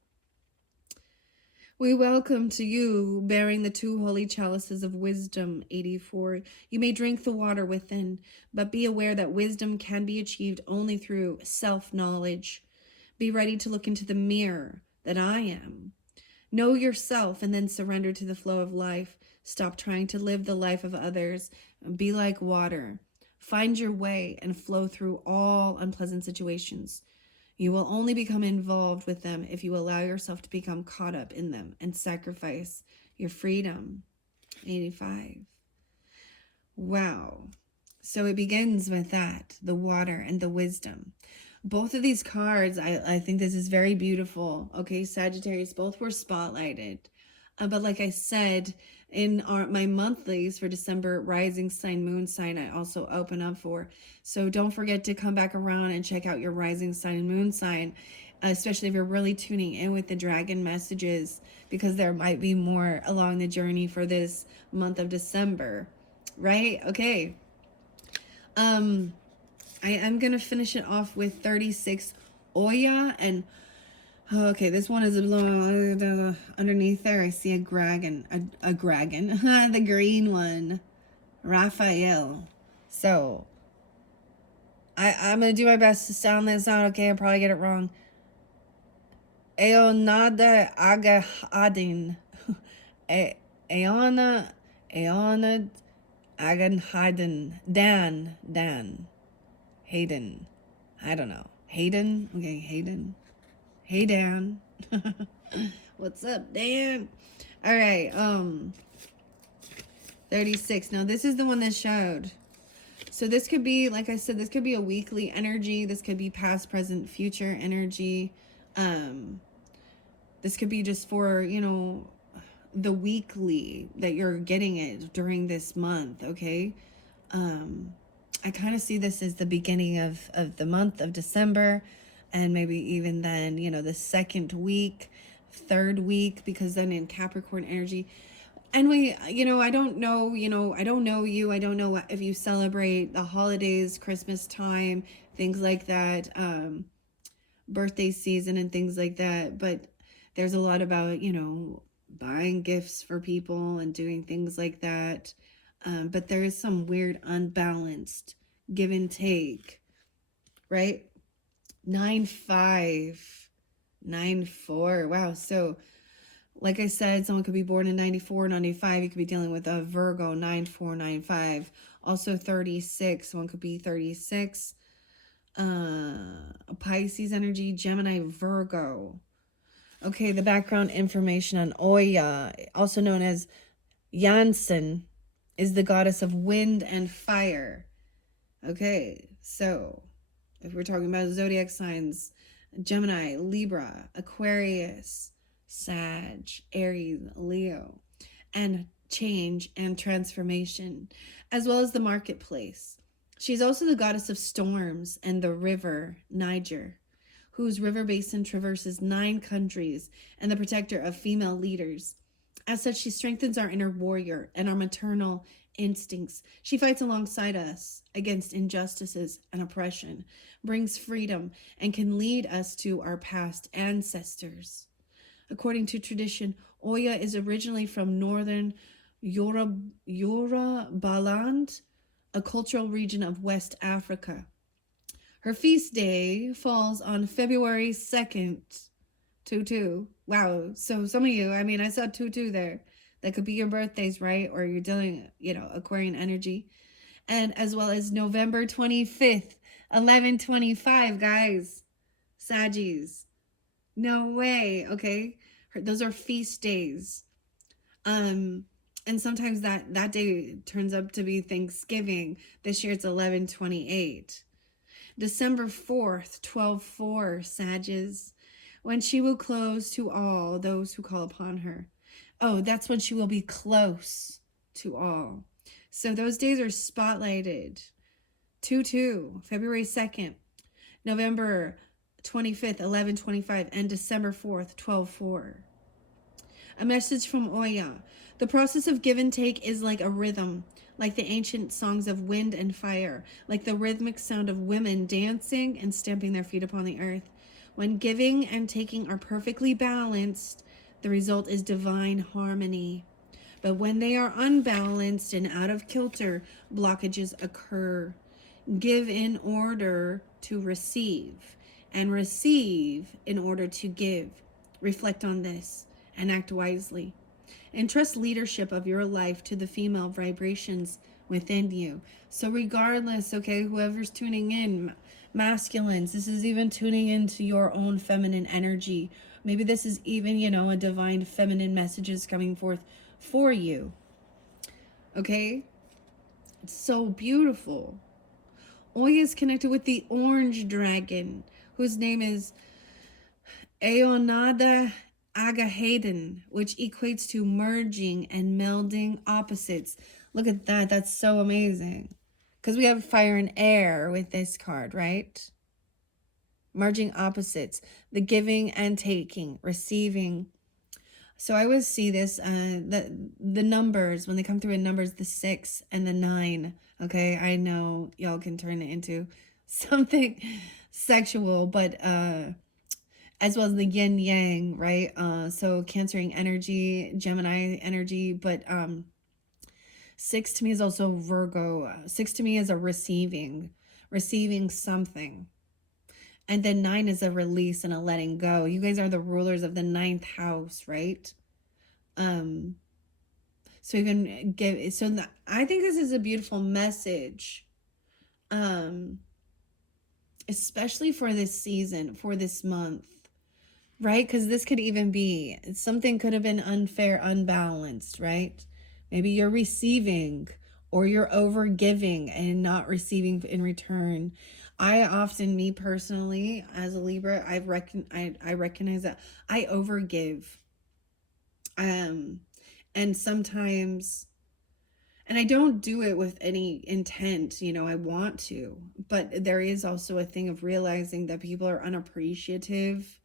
We welcome to you, bearing the 2 holy chalices of wisdom, 84. You may drink the water within, but be aware that wisdom can be achieved only through self-knowledge. Be ready to look into the mirror that I am. Know yourself and then surrender to the flow of life. Stop trying to live the life of others. Be like water. Find your way and flow through all unpleasant situations. You will only become involved with them if you allow yourself to become caught up in them and sacrifice your freedom. 85. Wow. So it begins with that, the water and the wisdom. Both of these cards, I think this is very beautiful. Okay, Sagittarius, both were spotlighted. But like I said, in my monthlies for December, rising sign, moon sign, I also open up for. So don't forget to come back around and check out your rising sign and moon sign, especially if you're really tuning in with the dragon messages, because there might be more along the journey for this month of December, right? Okay. I am going to finish it off with 36 Oya, and okay, this one is underneath there. I see a dragon, a dragon, the green one, Raphael. So I'm going to do my best to sound this out. Okay, I'll probably get it wrong. Eonada Agahadin. Eona Aganhaden. Dan. Hayden. I don't know. Hayden? Okay, Hayden. Hey, Dan. What's up, Dan? All right, 36. Now, this is the one that showed. So this could be, like I said, this could be a weekly energy. This could be past, present, future energy. This could be just for, the weekly that you're getting it during this month, okay? I kind of see this as the beginning of the month of December, and maybe even then, the second week, third week, because then in Capricorn energy. And I don't know, I don't know you. I don't know if you celebrate the holidays, Christmas time, things like that. birthday season and things like that. But there's a lot about, buying gifts for people and doing things like that. But there is some weird unbalanced give and take, right? 9-5, 9-4. Wow. So like I said, someone could be born in 94, 95. You could be dealing with a Virgo, 9495. Also 36. Someone could be 36. Pisces energy, Gemini, Virgo. Okay, the background information on Oya, also known as Janssen, is the goddess of wind and fire. Okay, so if we're talking about zodiac signs, Gemini, Libra, Aquarius, Sag, Aries, Leo, and change and transformation, as well as the marketplace. She's also the goddess of storms and the river, Niger, whose river basin traverses 9 countries, and the protector of female leaders. As such, she strengthens our inner warrior and our maternal instincts. She fights alongside us against injustices and oppression, brings freedom, and can lead us to our past ancestors. According to tradition, Oya is originally from northern Yorubaland, a cultural region of West Africa. Her feast day falls on February 2nd, 2-2. Wow. So some of you, I saw 2-2 there. That could be your birthdays, right? Or you're dealing, Aquarian energy. And as well as November 25th, 11/25, guys. Saggies. No way, okay? Those are feast days. And sometimes that day turns up to be Thanksgiving. This year it's 11/28. December 4th, 12/4, Sages, when she will close to all those who call upon her. Oh, that's when she will be close to all. So those days are spotlighted. 2-2, February 2nd, November 25th, 11/25, and December 4th, 12/4. A message from Oya. The process of give and take is like a rhythm, like the ancient songs of wind and fire, like the rhythmic sound of women dancing and stamping their feet upon the earth. When giving and taking are perfectly balanced, the result is divine harmony. But when they are unbalanced and out of kilter, blockages occur. Give in order to receive, and receive in order to give. Reflect on this and act wisely. Entrust leadership of your life to the female vibrations within you. So regardless, okay, whoever's tuning in, masculines, this is even tuning into your own feminine energy. Maybe this is even, a divine feminine messages coming forth for you. Okay? It's so beautiful. Oya is connected with the orange dragon, whose name is Aonada Agahaden, which equates to merging and melding opposites. Look at that. That's so amazing. Because we have fire and air with this card, right? Merging opposites. The giving and taking. Receiving. So I always see this, the numbers, when they come through in numbers, the 6 and the 9. Okay, I know y'all can turn it into something sexual, but as well as the yin yang, right? So Cancering energy, Gemini energy, but 6 to me is also Virgo. 6 to me is a receiving something. And then 9 is a release and a letting go. You guys are the rulers of the 9th house, right? So even I think this is a beautiful message. Especially for this season, for this month. Right? Because this could even be, something could have been unfair, unbalanced, right? Maybe you're receiving or you're over giving and not receiving in return. I often, me personally, as a Libra, I recognize that I overgive. And sometimes, and I don't do it with any intent, I want to, but there is also a thing of realizing that people are unappreciative.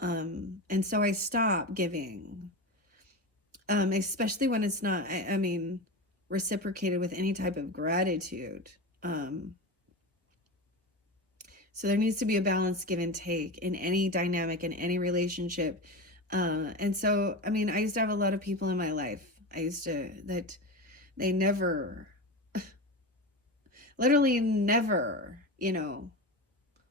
And so I stop giving, especially when it's not, reciprocated with any type of gratitude. So there needs to be a balance, give and take in any dynamic, in any relationship. And so, I mean, I used to have a lot of people in my life. That they never, literally never, would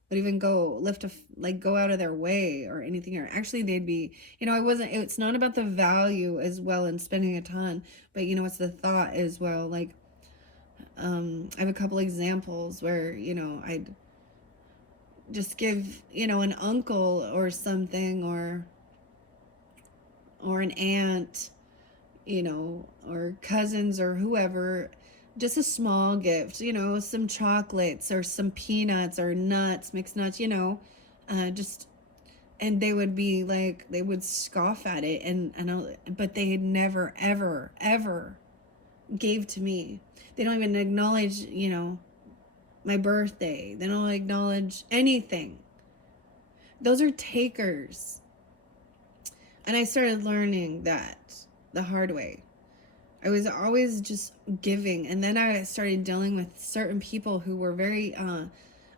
even go out of their way or anything. Or actually, they'd be, it's not about the value as well and spending a ton, but, it's the thought as well. Like, I have a couple examples where, I'd just give, an uncle or something, or an aunt, or cousins or whoever, just a small gift, some chocolates or some peanuts or nuts, mixed nuts, just, and they would be like, they would scoff at it, but they had never, ever, ever gave to me. They don't even acknowledge, my birthday. They don't acknowledge anything. Those are takers. And I started learning that the hard way. I was always just giving. And then I started dealing with certain people who were very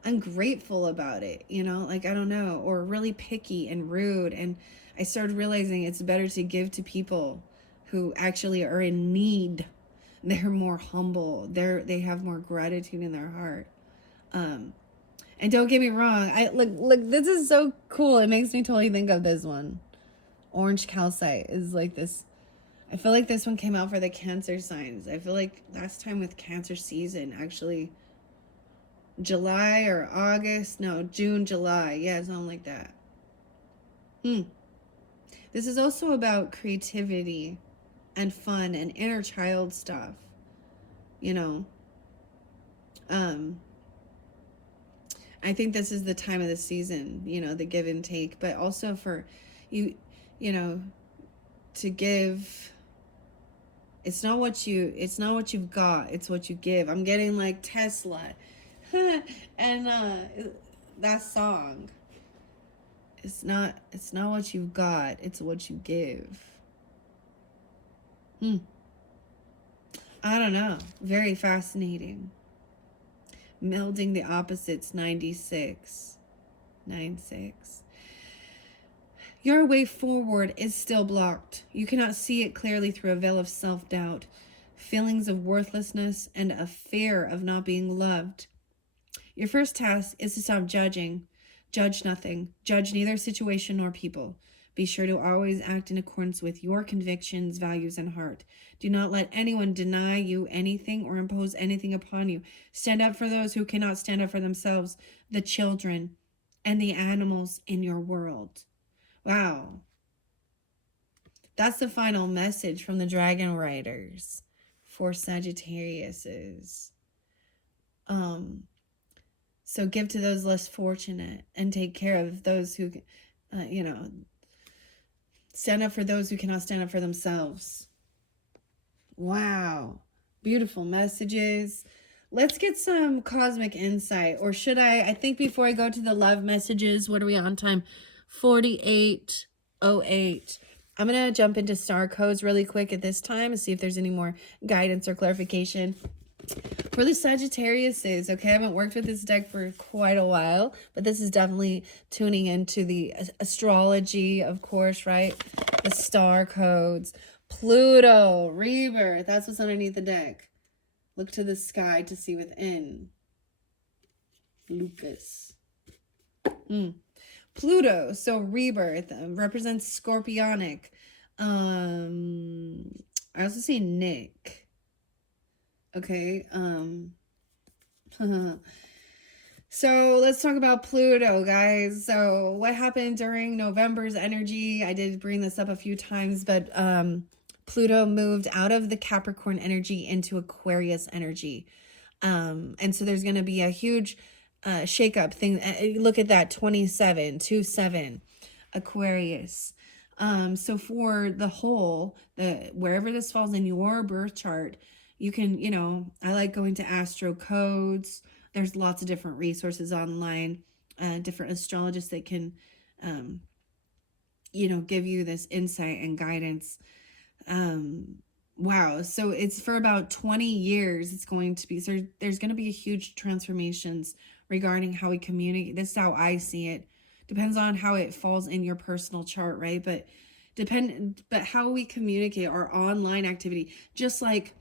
ungrateful about it, like, I don't know, or really picky and rude. And I started realizing it's better to give to people who actually are in need. They're more humble. They have more gratitude in their heart. And don't get me wrong, I look, this is so cool. It makes me totally think of this one. Orange calcite is like this. I feel like this one came out for the Cancer signs. I feel like last time with Cancer season, actually, July or August, no, June, July. Yeah, something like that. This is also about creativity and fun and inner child stuff. I think this is the time of the season, the give and take, but also for you, to give. It's not what you've got, it's what you give. I'm getting like Tesla and that song. It's not what you've got, it's what you give. I don't know. Very fascinating. Melding the opposites, 96. 96. Your way forward is still blocked. You cannot see it clearly through a veil of self-doubt, feelings of worthlessness, and a fear of not being loved. Your first task is to stop judging. Judge nothing. Judge neither situation nor people. Be sure to always act in accordance with your convictions, values, and heart. Do not let anyone deny you anything or impose anything upon you. Stand up for those who cannot stand up for themselves, the children and the animals in your world. Wow. That's the final message from the Dragon Riders for Sagittariuses. So give to those less fortunate and take care of those who, stand up for those who cannot stand up for themselves. Wow. Beautiful messages. Let's get some cosmic insight. Or should I think before I go to the love messages, what are we on time? 48:08. I'm going to jump into star codes really quick at this time and see if there's any more guidance or clarification. For the Sagittariuses, okay, I haven't worked with this deck for quite a while, but this is definitely tuning into the astrology, of course, right? The star codes. Pluto, rebirth, that's what's underneath the deck. Look to the sky to see within. Lucas. Pluto, so rebirth, represents scorpionic. I also see Nick. Okay, so let's talk about Pluto, guys. So what happened during November's energy? I did bring this up a few times, but Pluto moved out of the Capricorn energy into Aquarius energy. And so there's going to be a huge shakeup thing. Look at that, 27 Aquarius. So for the whole, wherever this falls in your birth chart, you can, I like going to Astro Codes. There's lots of different resources online, different astrologists that can, give you this insight and guidance. Wow. So it's for about 20 years. It's going to be, so there's going to be huge transformations regarding how we communicate. This is how I see it. Depends on how it falls in your personal chart, right? But how we communicate, our online activity, just like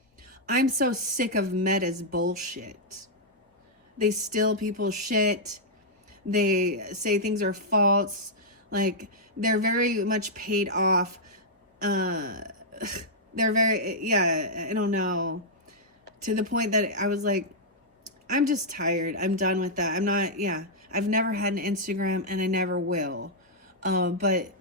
I'm so sick of Meta's bullshit. They steal people's shit. They say things are false. Like, they're very much paid off. They're very, yeah, I don't know. To the point that I was like, I'm just tired. I'm done with that. I'm not, yeah. I've never had an Instagram and I never will. But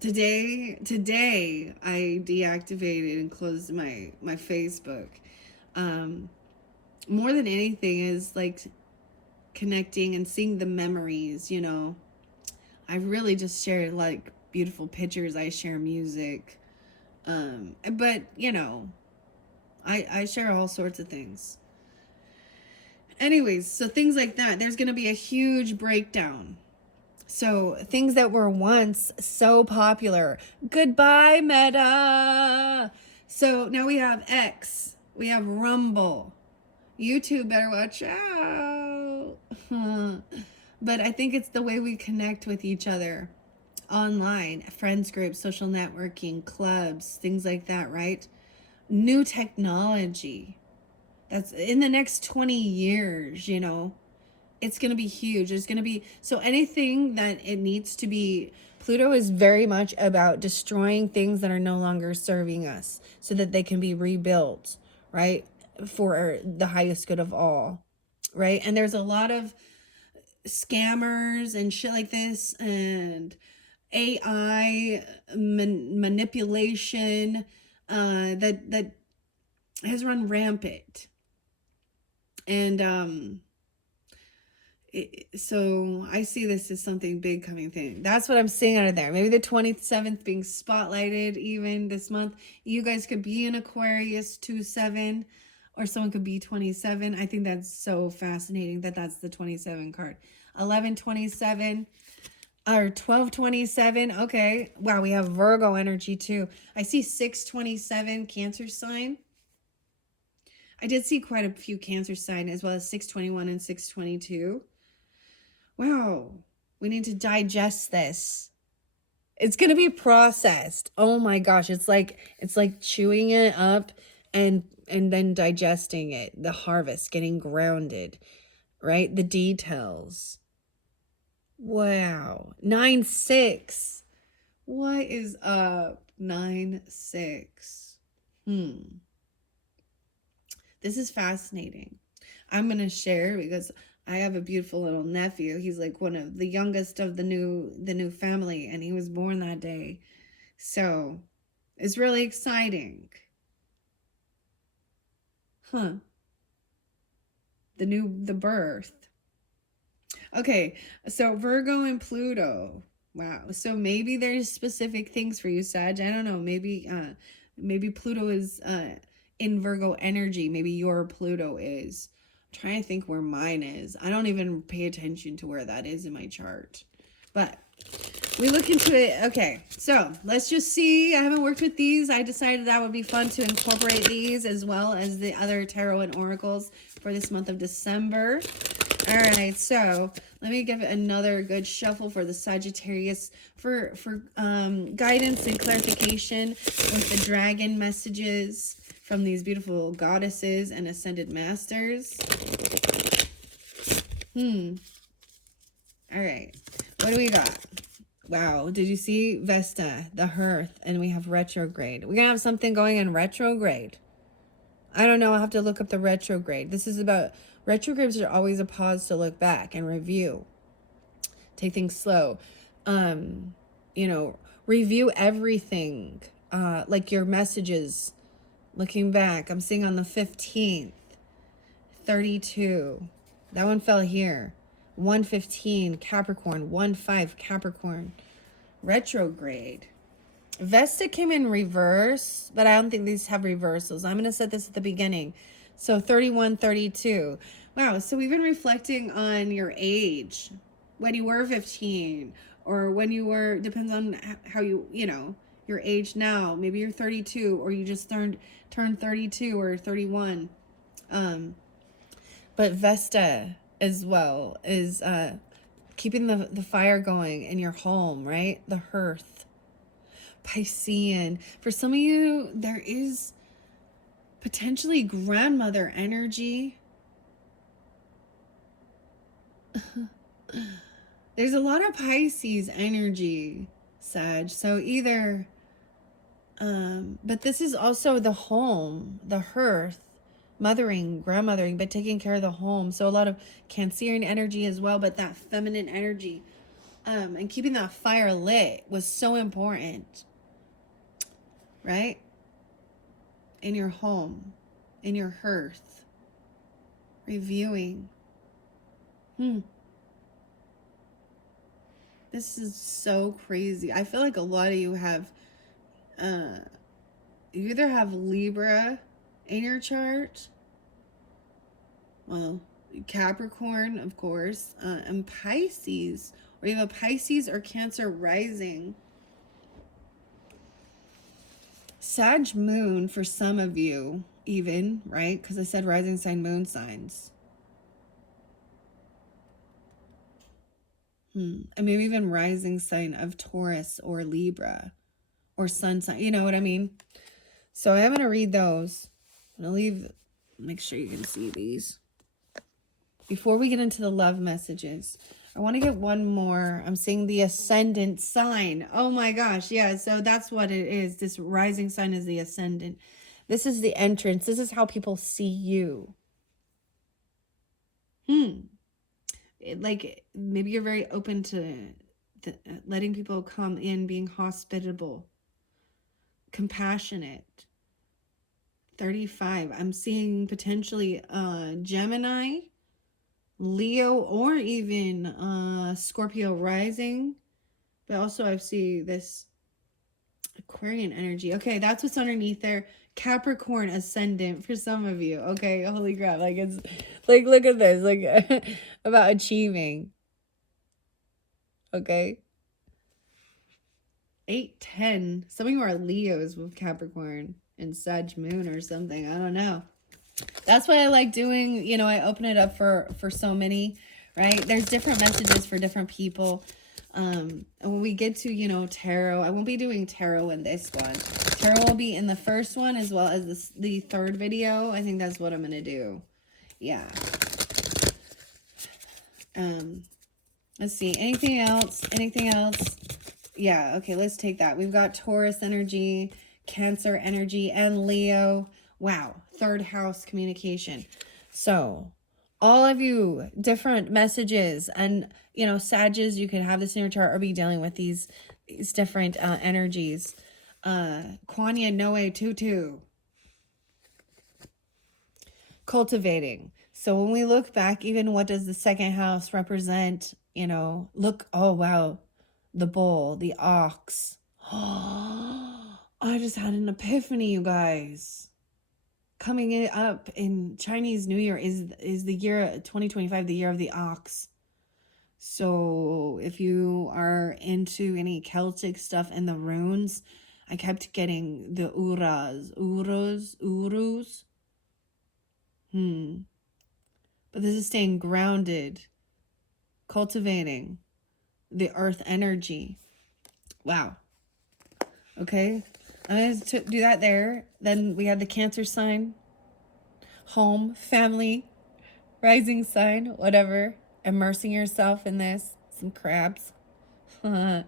today I deactivated and closed my Facebook. More than anything is like connecting and seeing the memories, you know. I really just share like beautiful pictures. I share music. But you know, I share all sorts of things. Anyways, so things like that, there's going to be a huge breakdown. So things that were once so popular, goodbye Meta. So now we have X, we have Rumble. YouTube better watch out. But I think it's the way we connect with each other online, friends groups, social networking, clubs, things like that, right? New technology. That's in the next 20 years, you know. It's going to be huge. There's going to be, so anything that it needs to be, Pluto is very much about destroying things that are no longer serving us so that they can be rebuilt, right? For the highest good of all, right? And there's a lot of scammers and shit like this, and AI manipulation that has run rampant. And so I see this as something big coming thing. That's what I'm seeing out of there. Maybe the 27th being spotlighted even this month. You guys could be in Aquarius 2-7, or someone could be 27. I think that's so fascinating that that's the 27 card. 1127 or 1227. Okay. Wow, we have Virgo energy too. I see 627 Cancer sign. I did see quite a few Cancer sign, as well as 621 and 622. Wow, we need to digest this. It's going to be processed. Oh my gosh, it's like chewing it up and then digesting it. The harvest, getting grounded, right? The details. Wow. 9-6. What is up? 9-6. This is fascinating. I'm going to share because I have a beautiful little nephew. He's like one of the youngest of the new family, and he was born that day. So it's really exciting. The birth. Okay, so Virgo and Pluto. Wow. So maybe there's specific things for you, Sag. I don't know. Maybe Pluto is in Virgo energy. Maybe your Pluto is. I'm trying to think where mine is. I don't even pay attention to where that is in my chart. But we look into it. Okay, so let's just see. I haven't worked with these. I decided that would be fun to incorporate these as well as the other tarot and oracles for this month of December. All right, so let me give it another good shuffle for the Sagittarius for guidance and clarification with the dragon messages from these beautiful goddesses and ascended masters. All right, what do we got? Wow, did you see Vesta, the Hearth, and we have retrograde. We're gonna have something going in retrograde. I don't know, I'll have to look up the retrograde. This is about, retrogrades are always a pause to look back and review. Take things slow. You know, review everything. Like your messages, looking back. I'm seeing on the 15th, 32. That one fell here. 115 Capricorn, 1-5 Capricorn. Retrograde. Vesta came in reverse, but I don't think these have reversals. I'm going to set this at the beginning. So 31, 32. Wow, so we've been reflecting on your age. When you were 15, or when you were, depends on how you know, your age now. Maybe you're 32, or you just turned 32 or 31. But Vesta as well is keeping the fire going in your home, right? The hearth. Piscean. For some of you, there is potentially grandmother energy. There's a lot of Pisces energy, Sag. So either, but this is also the home, the hearth, mothering, grandmothering, but taking care of the home. So a lot of Cancerian energy as well, but that feminine energy, and keeping that fire lit was so important, right? In your home, in your hearth, reviewing. This is so crazy. I feel like a lot of you have, you either have Libra in your chart, well, Capricorn, of course, and Pisces, or you have a Pisces or Cancer rising. Sag moon for some of you, even, right? Because I said rising sign, moon signs. And maybe even rising sign of Taurus or Libra or sun sign. You know what I mean? So I'm going to read those. I'm going to leave, make sure you can see these. Before we get into the love messages, I want to get one more. I'm seeing the ascendant sign. Oh my gosh. Yeah. So that's what it is. This rising sign is the ascendant. This is the entrance. This is how people see you. Like maybe you're very open to letting people come in, being hospitable, compassionate. 35. I'm seeing potentially Gemini, Leo, or even Scorpio rising. But also I see this Aquarian energy. Okay, that's what's underneath there. Capricorn ascendant for some of you. Okay, holy crap. Like it's like, look at this. Like about achieving. Okay. 8, 10. Some of you are Leos with Capricorn and Sag moon or something. I don't know. That's what I like doing. You know, I open it up for so many, right? There's different messages for different people. And when we get to, you know, tarot, I won't be doing tarot in this one. Tarot will be in the first one as well as the third video. I think that's what I'm going to do. Yeah. Let's see. Anything else? Anything else? Yeah. Okay. Let's take that. We've got Taurus energy, Cancer energy, and Leo. Wow. Third house communication. So all of you different messages, and you know, Sages, you could have this in your chart or be dealing with these different energies. Kwanya Noe Tutu. Cultivating. So when we look back, even what does the second house represent? You know, look, oh wow, the bull, the ox. I just had an epiphany, you guys. Coming up in Chinese New Year is the year 2025, the year of the ox. So if you are into any Celtic stuff and the runes, I kept getting the urus. But this is staying grounded, cultivating the earth energy. Wow. Okay. I'm going to do that there. Then we have the Cancer sign, home, family, rising sign, whatever. Immersing yourself in this. Some crabs. The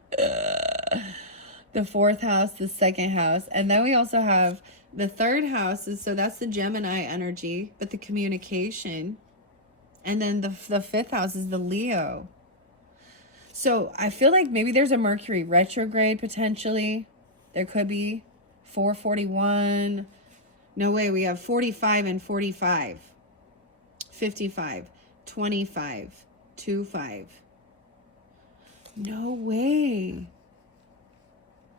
fourth house, the second house. And then we also have the third house. So that's the Gemini energy, but the communication. And then the fifth house is the Leo. So I feel like maybe there's a Mercury retrograde potentially. There could be 441. No way. We have 45 and 45. 55. 25. 25. No way.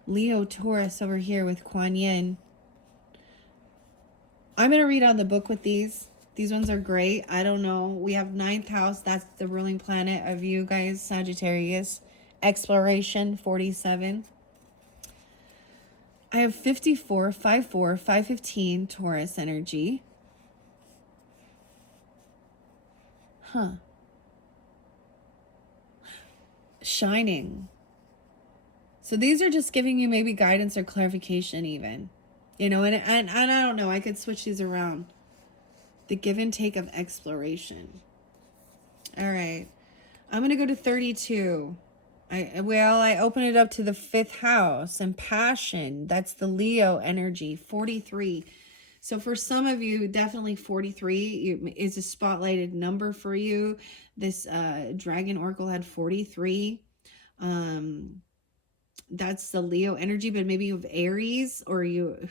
Leo Taurus over here with Kuan Yin. I'm going to read on the book with these. These ones are great. I don't know. We have 9th house. That's the ruling planet of you guys, Sagittarius. Exploration, 47. I have 54, 54, 515 Taurus energy. Huh. Shining. So these are just giving you maybe guidance or clarification even. You know, and I don't know, I could switch these around. The give and take of exploration. All right. I'm going to go to 32. I open it up to the 5th house and passion. That's the Leo energy, 43. So for some of you, definitely 43 is a spotlighted number for you. This dragon oracle had 43. That's the Leo energy, but maybe you have Aries or you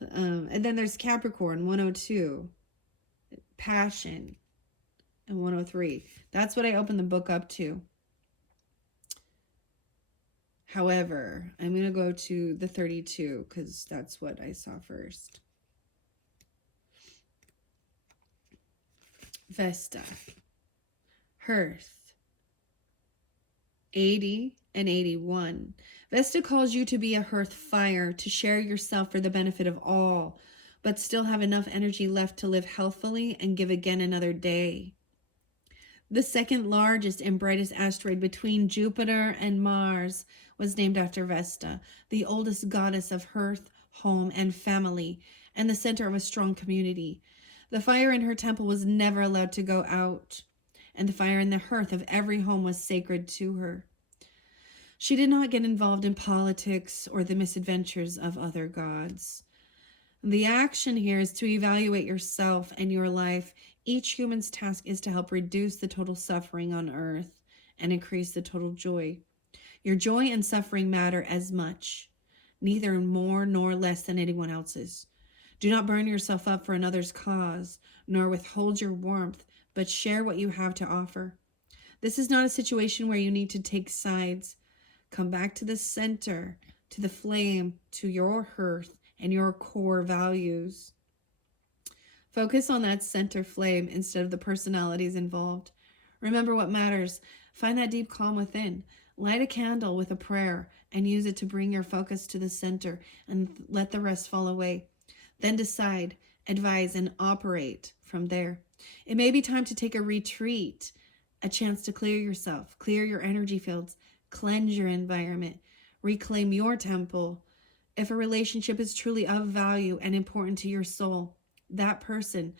and then there's Capricorn, 102, passion, and 103. That's what I opened the book up to. However, I'm going to go to the 32 because that's what I saw first. Vesta, Hearth, 80 and 81. Vesta calls you to be a hearth fire, to share yourself for the benefit of all, but still have enough energy left to live healthfully and give again another day. The second largest and brightest asteroid between Jupiter and Mars was named after Vesta, the oldest goddess of hearth, home, and family, and the center of a strong community. The fire in her temple was never allowed to go out, and the fire in the hearth of every home was sacred to her. She did not get involved in politics or the misadventures of other gods. The action here is to evaluate yourself and your life. Each human's task is to help reduce the total suffering on earth and increase the total joy. Your joy and suffering matter as much, neither more nor less than anyone else's. Do not burn yourself up for another's cause, nor withhold your warmth, but share what you have to offer. This is not a situation where you need to take sides. Come back to the center, to the flame, to your hearth and your core values. Focus on that center flame instead of the personalities involved. Remember what matters. Find that deep calm within. Light a candle with a prayer and use it to bring your focus to the center and let the rest fall away. Then decide, advise, and operate from there. It may be time to take a retreat, a chance to clear yourself, clear your energy fields, cleanse your environment, reclaim your temple. If a relationship is truly of value and important to your soul, that person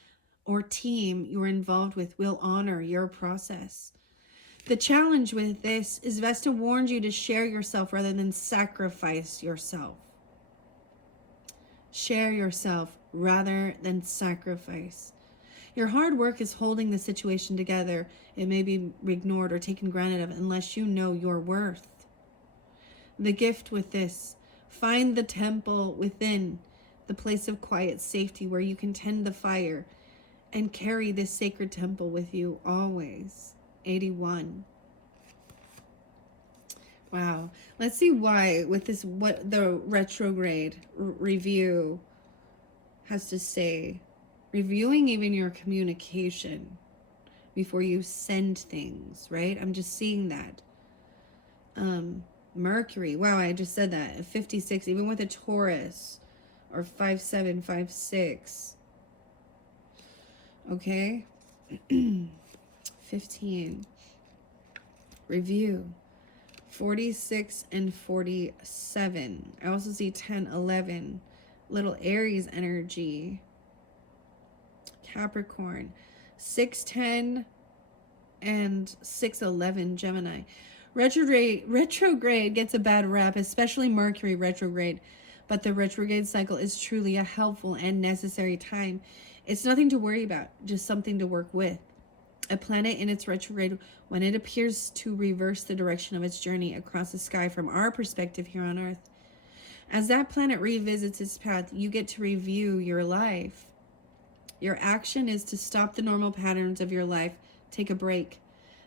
or team you're involved with will honor your process. The challenge with this is Vesta warns you to share yourself rather than sacrifice yourself. Share yourself rather than sacrifice. Your hard work is holding the situation together. It may be ignored or taken granted of unless you know your worth. The gift with this, find the temple within, the place of quiet safety where you can tend the fire and carry this sacred temple with you always. 81. Wow. Let's see why with this, what the retrograde review has to say. Reviewing even your communication before you send things, right? I'm just seeing that. Mercury. Wow, I just said that. 56, even with a Taurus or 5-7, 5-6. Okay. 15. Review. 46 and 47. I also see 10, 11. Little Aries energy. Capricorn. 6-10 and 6-11 Gemini. Retrograde gets a bad rap, especially Mercury retrograde. But the retrograde cycle is truly a helpful and necessary time. It's nothing to worry about, just something to work with. A planet in its retrograde, when it appears to reverse the direction of its journey across the sky from our perspective here on Earth. As that planet revisits its path, you get to review your life. Your action is to stop the normal patterns of your life, take a break.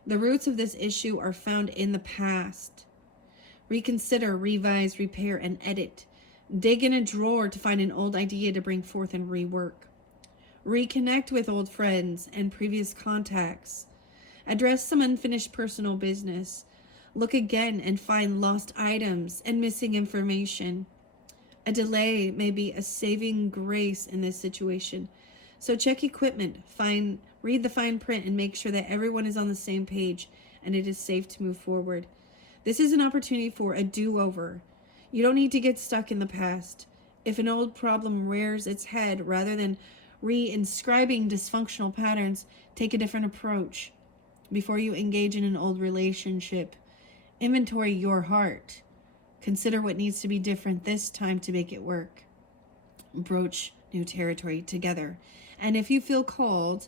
The roots of this issue are found in the past. Reconsider, revise, repair, and edit. Dig in a drawer to find an old idea to bring forth and rework. Reconnect with old friends and previous contacts. Address some unfinished personal business. Look again and find lost items and missing information. A delay may be a saving grace in this situation. So check equipment, find Read the fine print and make sure that everyone is on the same page and it is safe to move forward. This is an opportunity for a do-over. You don't need to get stuck in the past. If an old problem rears its head, rather than reinscribing dysfunctional patterns, take a different approach. Before you engage in an old relationship, inventory your heart. Consider what needs to be different this time to make it work. Broach new territory together. And if you feel called,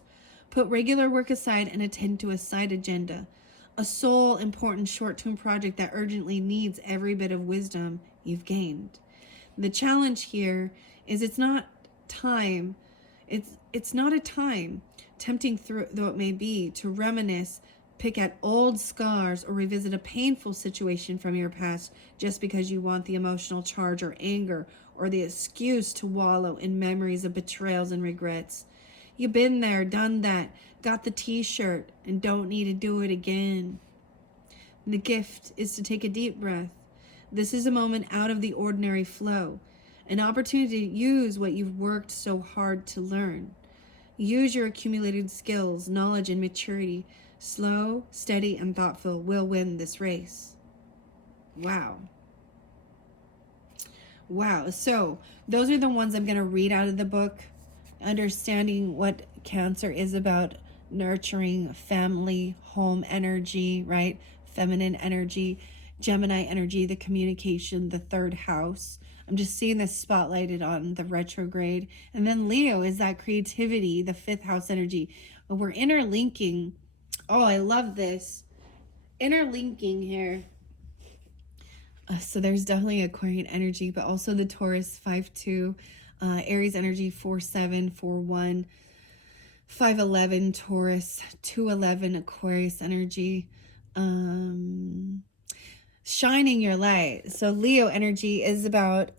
put regular work aside and attend to a side agenda, a sole important short-term project that urgently needs every bit of wisdom you've gained. The challenge here is it's not time. It's not a time, tempting though it may be, to reminisce, pick at old scars, or revisit a painful situation from your past just because you want the emotional charge or anger or the excuse to wallow in memories of betrayals and regrets. You've been there, done that, got the t-shirt, and don't need to do it again. The gift is to take a deep breath. This is a moment out of the ordinary flow, an opportunity to use what you've worked so hard to learn. Use your accumulated skills, knowledge, and maturity. Slow, steady, and thoughtful will win this race. Wow. Wow. So those are the ones I'm going to read out of the book. Understanding what Cancer is about: nurturing, family, home energy, right? Feminine energy, Gemini energy, the communication, the third house. I'm just seeing this spotlighted on the retrograde. And then Leo is that creativity, the fifth house energy. We're interlinking. Oh, I love this. Interlinking here. So there's definitely Aquarian energy, but also the Taurus 5-2, Aries energy 4-7, 4-1, 5-11, Taurus 2-11, Aquarius energy. Shining your light. So Leo energy is about,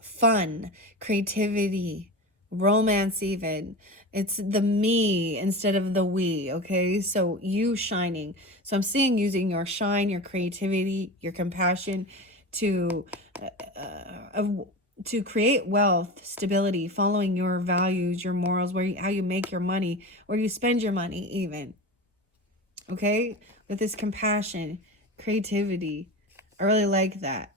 fun, creativity, romance even. It's the me instead of the we, okay? So you shining. So I'm seeing using your shine, your creativity, your compassion to create wealth, stability, following your values, your morals, how you make your money, where you spend your money even. Okay? With this compassion, creativity. I really like that.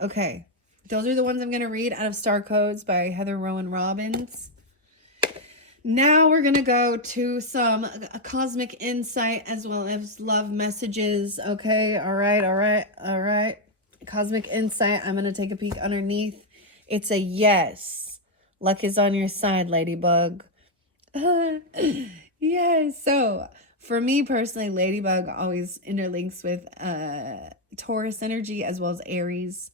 Okay. Those are the ones I'm going to read out of Star Codes by Heather Rowan Robbins. Now we're going to go to some cosmic insight as well as love messages. Okay. All right. Cosmic insight. I'm going to take a peek underneath. It's a yes. Luck is on your side, Ladybug. Yes. So for me personally, Ladybug always interlinks with Taurus energy as well as Aries.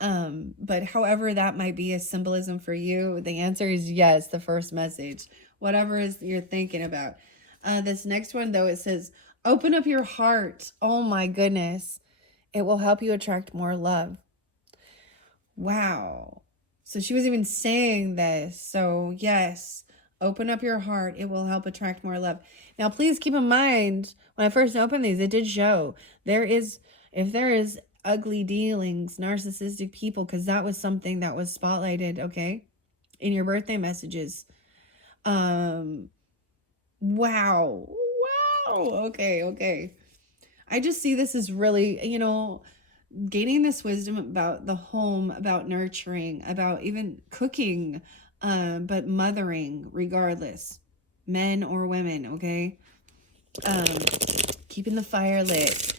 But however that might be a symbolism for you, the answer is yes, the first message, whatever you're thinking about. This next one though, it says, open up your heart. Oh my goodness. It will help you attract more love. Wow. So she was even saying this. So yes, open up your heart. It will help attract more love. Now, please keep in mind, when I first opened these, it did show if there is ugly dealings, narcissistic people, because that was something that was spotlighted, okay, in your birthday messages. Wow. Okay. I just see this as really, gaining this wisdom about the home, about nurturing, about even cooking, but mothering regardless, men or women, okay? Keeping the fire lit.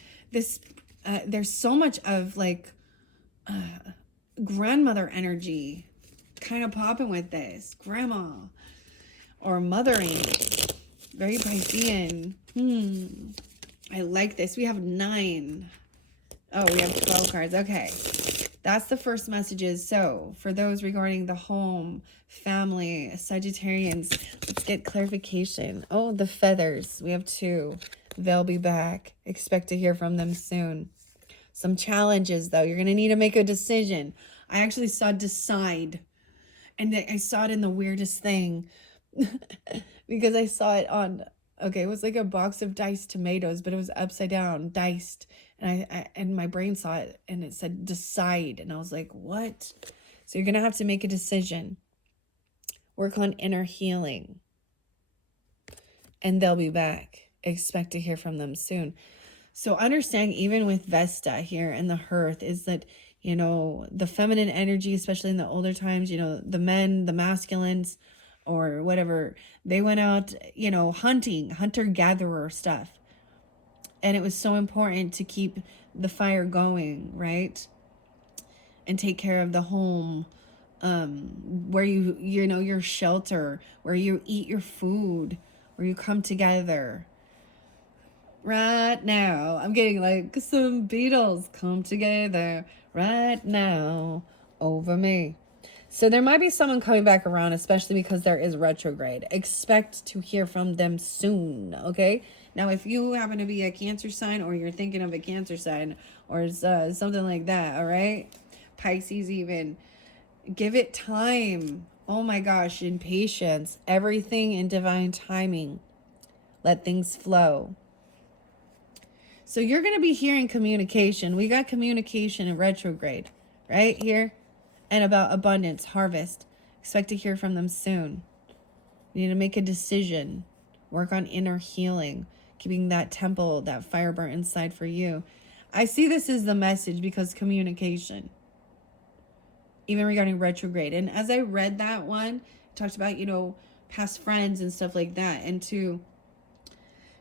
There's so much of grandmother energy kind of popping with this. Grandma or mothering. Very Piscean. I like this. We have 9. Oh, we have 12 cards. Okay. That's the first messages. So for those regarding the home, family, Sagittarians, let's get clarification. Oh, the feathers. We have 2. They'll be back. Expect to hear from them soon. Some challenges, though. You're going to need to make a decision. I actually saw decide. And I saw it in the weirdest thing. Because I saw it on, it was like a box of diced tomatoes, but it was upside down, diced. And my brain saw it and it said decide. And I was like, what? So you're going to have to make a decision. Work on inner healing. and they'll be back. Expect to hear from them soon. So understand, even with Vesta here in the hearth, is that, you know, the feminine energy, especially in the older times, you know, the men, the masculines, or whatever, they went out, you know, hunting, hunter-gatherer stuff. And it was so important to keep the fire going, right? And take care of the home, where you know, your shelter, where you eat your food, where you come together. Right now, I'm getting like some Beatles come together right now over me. So there might be someone coming back around, especially because there is retrograde. Expect to hear from them soon, okay? Now, if you happen to be a Cancer sign, or you're thinking of a Cancer sign, or something like that, all right? Pisces even. Give it time. Oh my gosh, in patience. Everything in divine timing. Let things flow. So you're going to be hearing communication. We got communication in retrograde right here, and about abundance, harvest. Expect to hear from them soon. You need to make a decision. Work on inner healing, keeping that temple, that fire burnt inside for you. I see this as the message because communication, even regarding retrograde. And as I read that one, it talked about, you know, past friends and stuff like that, and to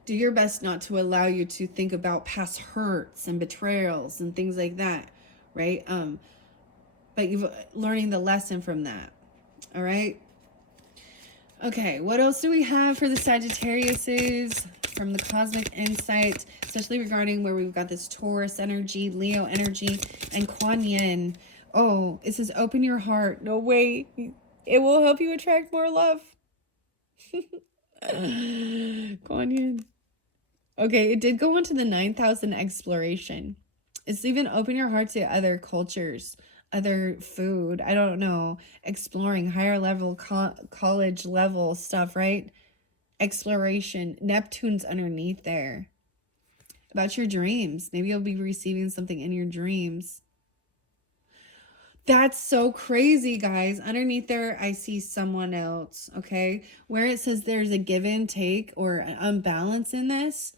do your best not to allow you to think about past hurts and betrayals and things like that, right? But you've learning the lesson from that. All right. Okay, what else do we have for the Sagittariuses from the cosmic insight, especially regarding where we've got this Taurus energy, Leo energy, and Kuan Yin? Oh, it says open your heart. No, wait. It will help you attract more love. Kuan Yin. Okay, it did go on to the 9,000 exploration. It's even open your heart to other cultures, other food. I don't know. Exploring higher level, college level stuff, right? Exploration. Neptune's underneath there. About your dreams. Maybe you'll be receiving something in your dreams. That's so crazy, guys. Underneath there, I see someone else, okay? Where it says there's a give and take or an unbalance in this,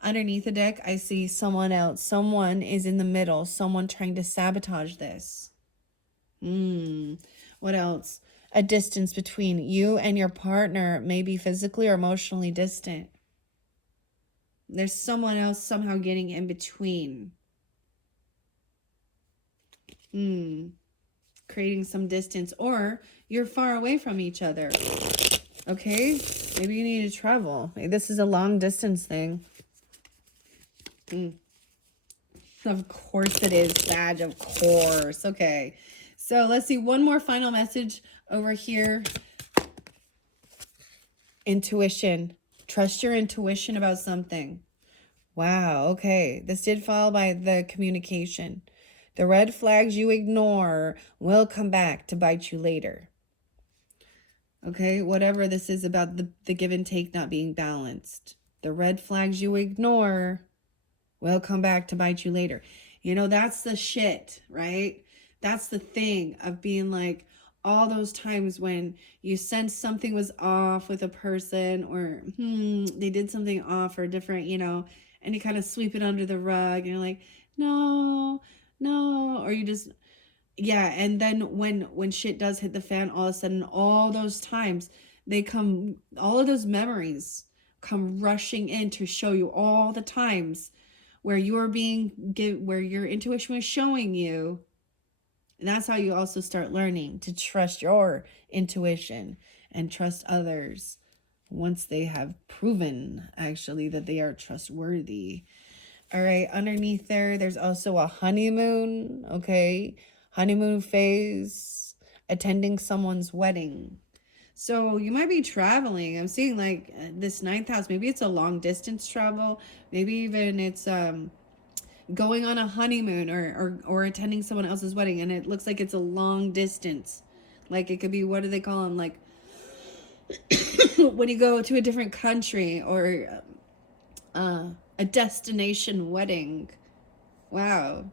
underneath the deck, I see someone else. Someone is in the middle. Someone trying to sabotage this. What else? A distance between you and your partner, maybe physically or emotionally distant. There's someone else somehow getting in between. Creating some distance, or you're far away from each other. Okay? Maybe you need to travel. Maybe this is a long distance thing. Of course it is, Sag. Of course. Okay. So let's see. One more final message over here. Intuition. Trust your intuition about something. Wow. Okay. This did fall by the communication. The red flags you ignore will come back to bite you later. Okay. Whatever this is about the give and take not being balanced. The red flags you ignore will come back to bite you later. You know, that's the shit, right? That's the thing of being like, all those times when you sense something was off with a person, or they did something off or different, you know, and you kind of sweep it under the rug and you're like, no, or you just, yeah. And then when shit does hit the fan, all of a sudden, all those times all of those memories come rushing in to show you all the times where where your intuition was showing you. And that's how you also start learning to trust your intuition and trust others once they have proven actually that they are trustworthy. All right, underneath there's also a honeymoon, okay? Honeymoon phase, attending someone's wedding. So you might be traveling. I'm seeing like this 9th house. Maybe it's a long distance travel. Maybe even it's going on a honeymoon or attending someone else's wedding, and it looks like it's a long distance. Like it could be, what do they call them? Like when you go to a different country, or a destination wedding. Wow.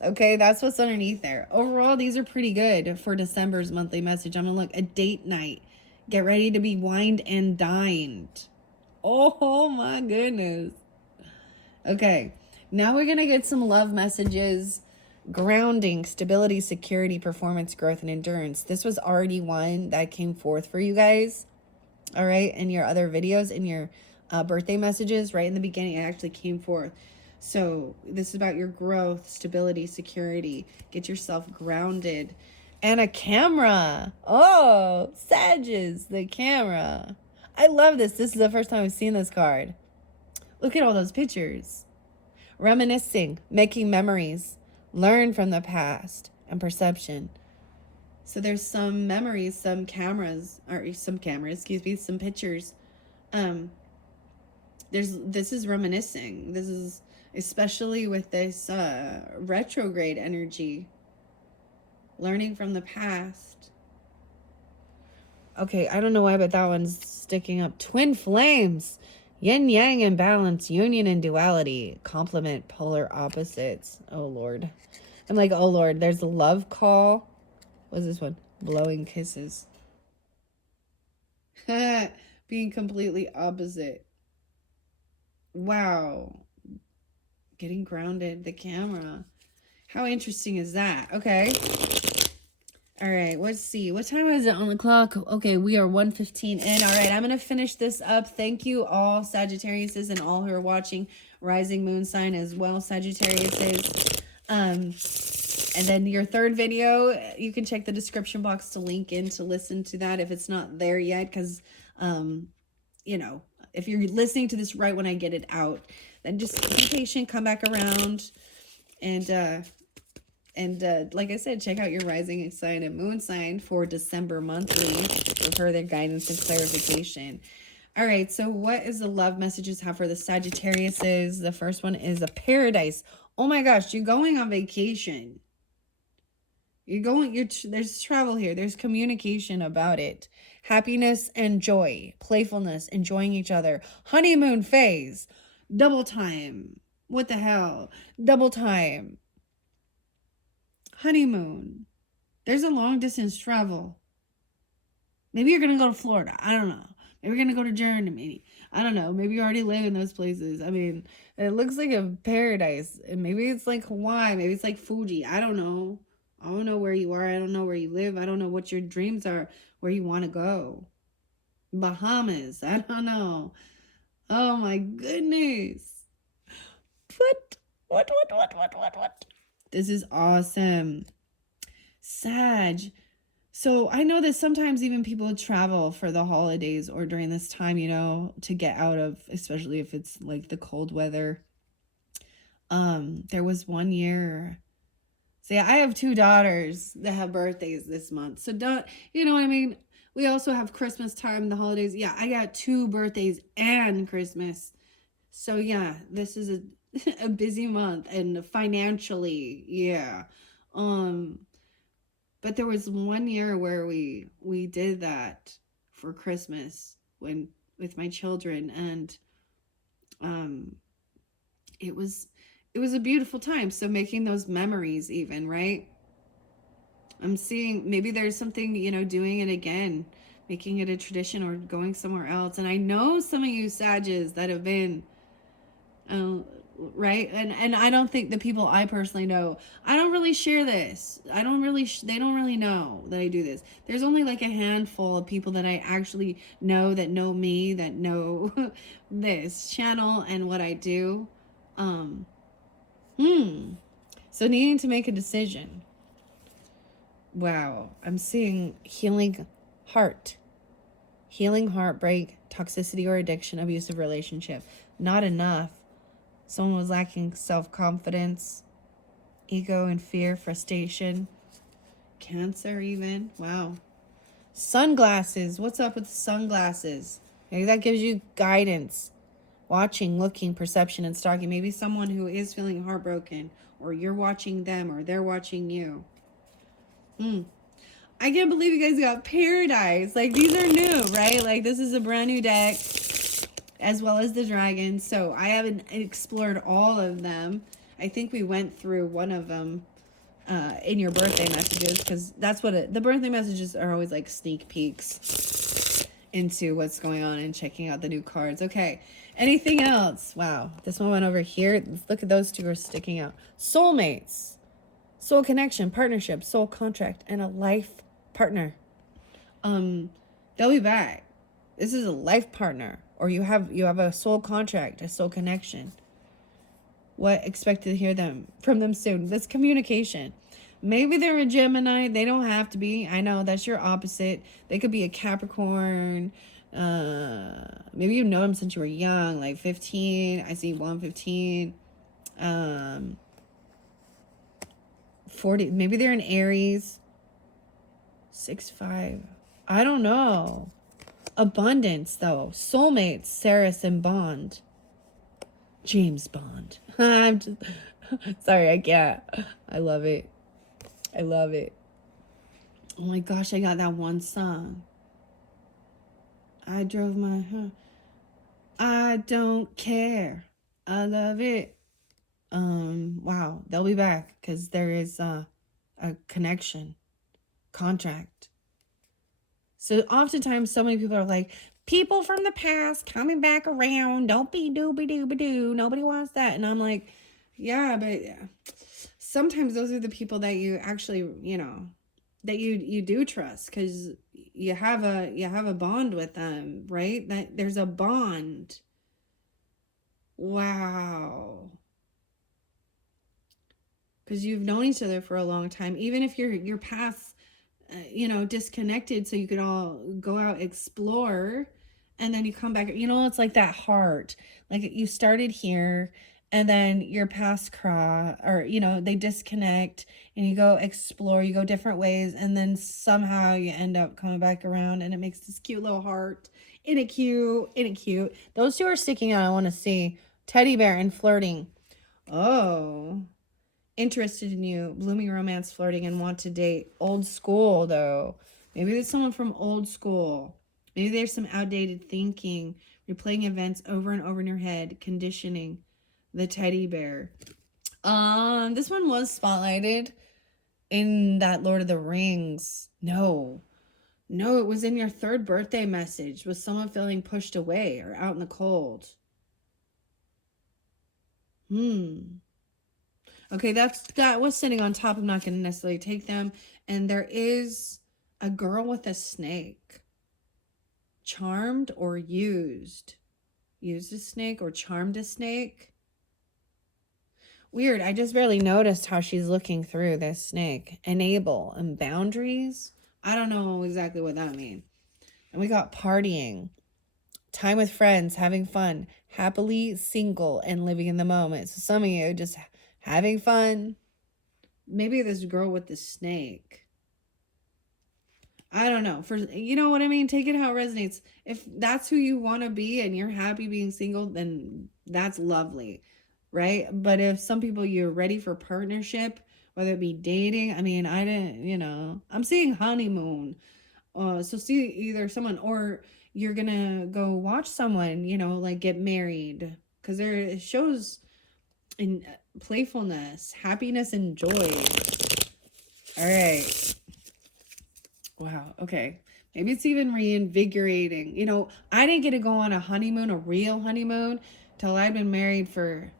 Okay, that's what's underneath there. Overall, these are pretty good for December's monthly message. I'm gonna look a date night. Get ready to be wined and dined. Oh my goodness. Okay, now we're going to get some love messages. Grounding, stability, security, performance, growth, and endurance. This was already one that came forth for you guys. All right, in your other videos, in your birthday messages, right in the beginning, it actually came forth. So this is about your growth, stability, security. Get yourself grounded. And a camera. Oh, Sages, the camera. I love this. This is the first time I've seen this card. Look at all those pictures. Reminiscing, making memories, learn from the past, and perception. So there's some memories, some pictures. This is reminiscing. This is especially with this retrograde energy. Learning from the past. Okay, I don't know why, but that one's sticking up. Twin flames. Yin yang imbalance, union and duality, complement polar opposites. Oh Lord. I'm like, oh Lord, there's a love call. What's this one? Blowing kisses. Being completely opposite. Wow. Getting grounded, the camera. How interesting is that? Okay. All right, let's see. What time is it on the clock? Okay, we are 1:15 in. All right, I'm going to finish this up. Thank you all Sagittariuses and all who are watching. Rising moon sign as well, Sagittariuses. And then your third video, you can check the description box to link in to listen to that if it's not there yet. Because, you know, if you're listening to this right when I get it out, then just be patient, come back around. And like I said, check out your rising sign and moon sign for December monthly for further guidance and clarification. All right, so what is the love messages have for the Sagittariuses? The first one is a paradise. Oh my gosh, you're going on vacation. There's travel here. There's communication about it. Happiness and joy, playfulness, enjoying each other. Honeymoon phase. Double time. What the hell? Double time. Honeymoon. There's a long distance travel. Maybe you're going to go to Florida. I don't know. Maybe you're going to go to Germany. I don't know. Maybe you already live in those places. I mean, it looks like a paradise. And maybe it's like Hawaii. Maybe it's like Fuji. I don't know. I don't know where you are. I don't know where you live. I don't know what your dreams are, where you want to go. Bahamas. I don't know. Oh my goodness. What? This is awesome. Sag. So I know that sometimes even people travel for the holidays or during this time, you know, to get out of, especially if it's like the cold weather. There was one year. So yeah, I have 2 daughters that have birthdays this month. So don't, you know what I mean? We also have Christmas time, the holidays. Yeah, I got 2 birthdays and Christmas. So yeah, this is a busy month and financially, yeah. But there was one year where we did that for Christmas with my children, and it was a beautiful time. So making those memories, even, right? I'm seeing maybe there's something, you know, doing it again, making it a tradition or going somewhere else. And I know some of you Sages that have been right, and I don't think the people I personally know, I don't really share this. They don't really know that I do this. There's only like a handful of people that I actually know, that know me, that know this channel and what I do. So needing to make a decision. Wow, I'm seeing healing heartbreak, toxicity or addiction, abusive relationship. Not enough. Someone was lacking self-confidence, ego and fear, frustration, Cancer even. Wow. Sunglasses. What's up with sunglasses? Maybe that gives you guidance. Watching, looking, perception, and stalking. Maybe someone who is feeling heartbroken, or you're watching them, or they're watching you. I can't believe you guys got Paradise. Like, these are new, right? Like, this is a brand new deck, as well as the Dragon. So I haven't explored all of them. I think we went through one of them in your birthday messages, because that's what the birthday messages are always like sneak peeks. into what's going on and checking out the new cards. Okay. Anything else? Wow. This one went over here. Look at those two are sticking out. Soulmates, soul connection, partnership, soul contract, and a life partner. They'll be back. This is a life partner, or you have a soul contract, a soul connection. What expect to hear from them soon? This communication. Maybe they're a Gemini. They don't have to be. I know that's your opposite. They could be a Capricorn. Maybe you know them since you were young, like 15. I see 115. 40. Maybe they're an Aries. 6'5". I don't know. Abundance, though. Soulmates, Saris and Bond. James Bond. I'm just sorry, I can't. I love it. I love it. Oh my gosh, I got that one song. I drove my I don't care. I love it. Wow, they'll be back because there is a connection, contract. So oftentimes so many people are like, people from the past coming back around, don't be doobie-doobie-doo, nobody wants that. And I'm like, yeah, but sometimes those are the people that you actually, that you do trust, because you have a bond with them, right? That there's a bond. Wow. Because you've known each other for a long time, even if your paths disconnected, so you could all go out, explore, and then you come back. It's like that heart, like you started here and then your paths cross, or they disconnect, and you go explore, you go different ways, and then somehow you end up coming back around, and it makes this cute little heart. Isn't it cute? Those two are sticking out. I want to see teddy bear and flirting. Oh, interested in you, blooming romance, flirting, and want to date. Old school, though. Maybe there's someone from old school. Maybe there's some outdated thinking, replaying events over and over in your head, conditioning. The teddy bear. This one was spotlighted in that Lord of the Rings. No, it was in your third birthday message. Was someone feeling pushed away or out in the cold? Okay, that was sitting on top. I'm not going to necessarily take them. And there is a girl with a snake. Charmed or used? Used a snake or charmed a snake? Weird. I just barely noticed how she's looking through this snake. Enable and boundaries. I don't know exactly what that means. And we got partying. Time with friends, having fun. Happily single and living in the moment. So some of you just having fun. Maybe this girl with the snake. I don't know. You know what I mean? Take it how it resonates. If that's who you want to be and you're happy being single, then that's lovely, right? But if some people, you're ready for partnership, whether it be dating, I mean, I didn't, I'm seeing honeymoon. So see either someone, or you're gonna go watch someone, like get married, because it shows in playfulness, happiness, and joy. All right. Wow. Okay. Maybe it's even reinvigorating. I didn't get to go on a honeymoon, a real honeymoon, till I'd been married for,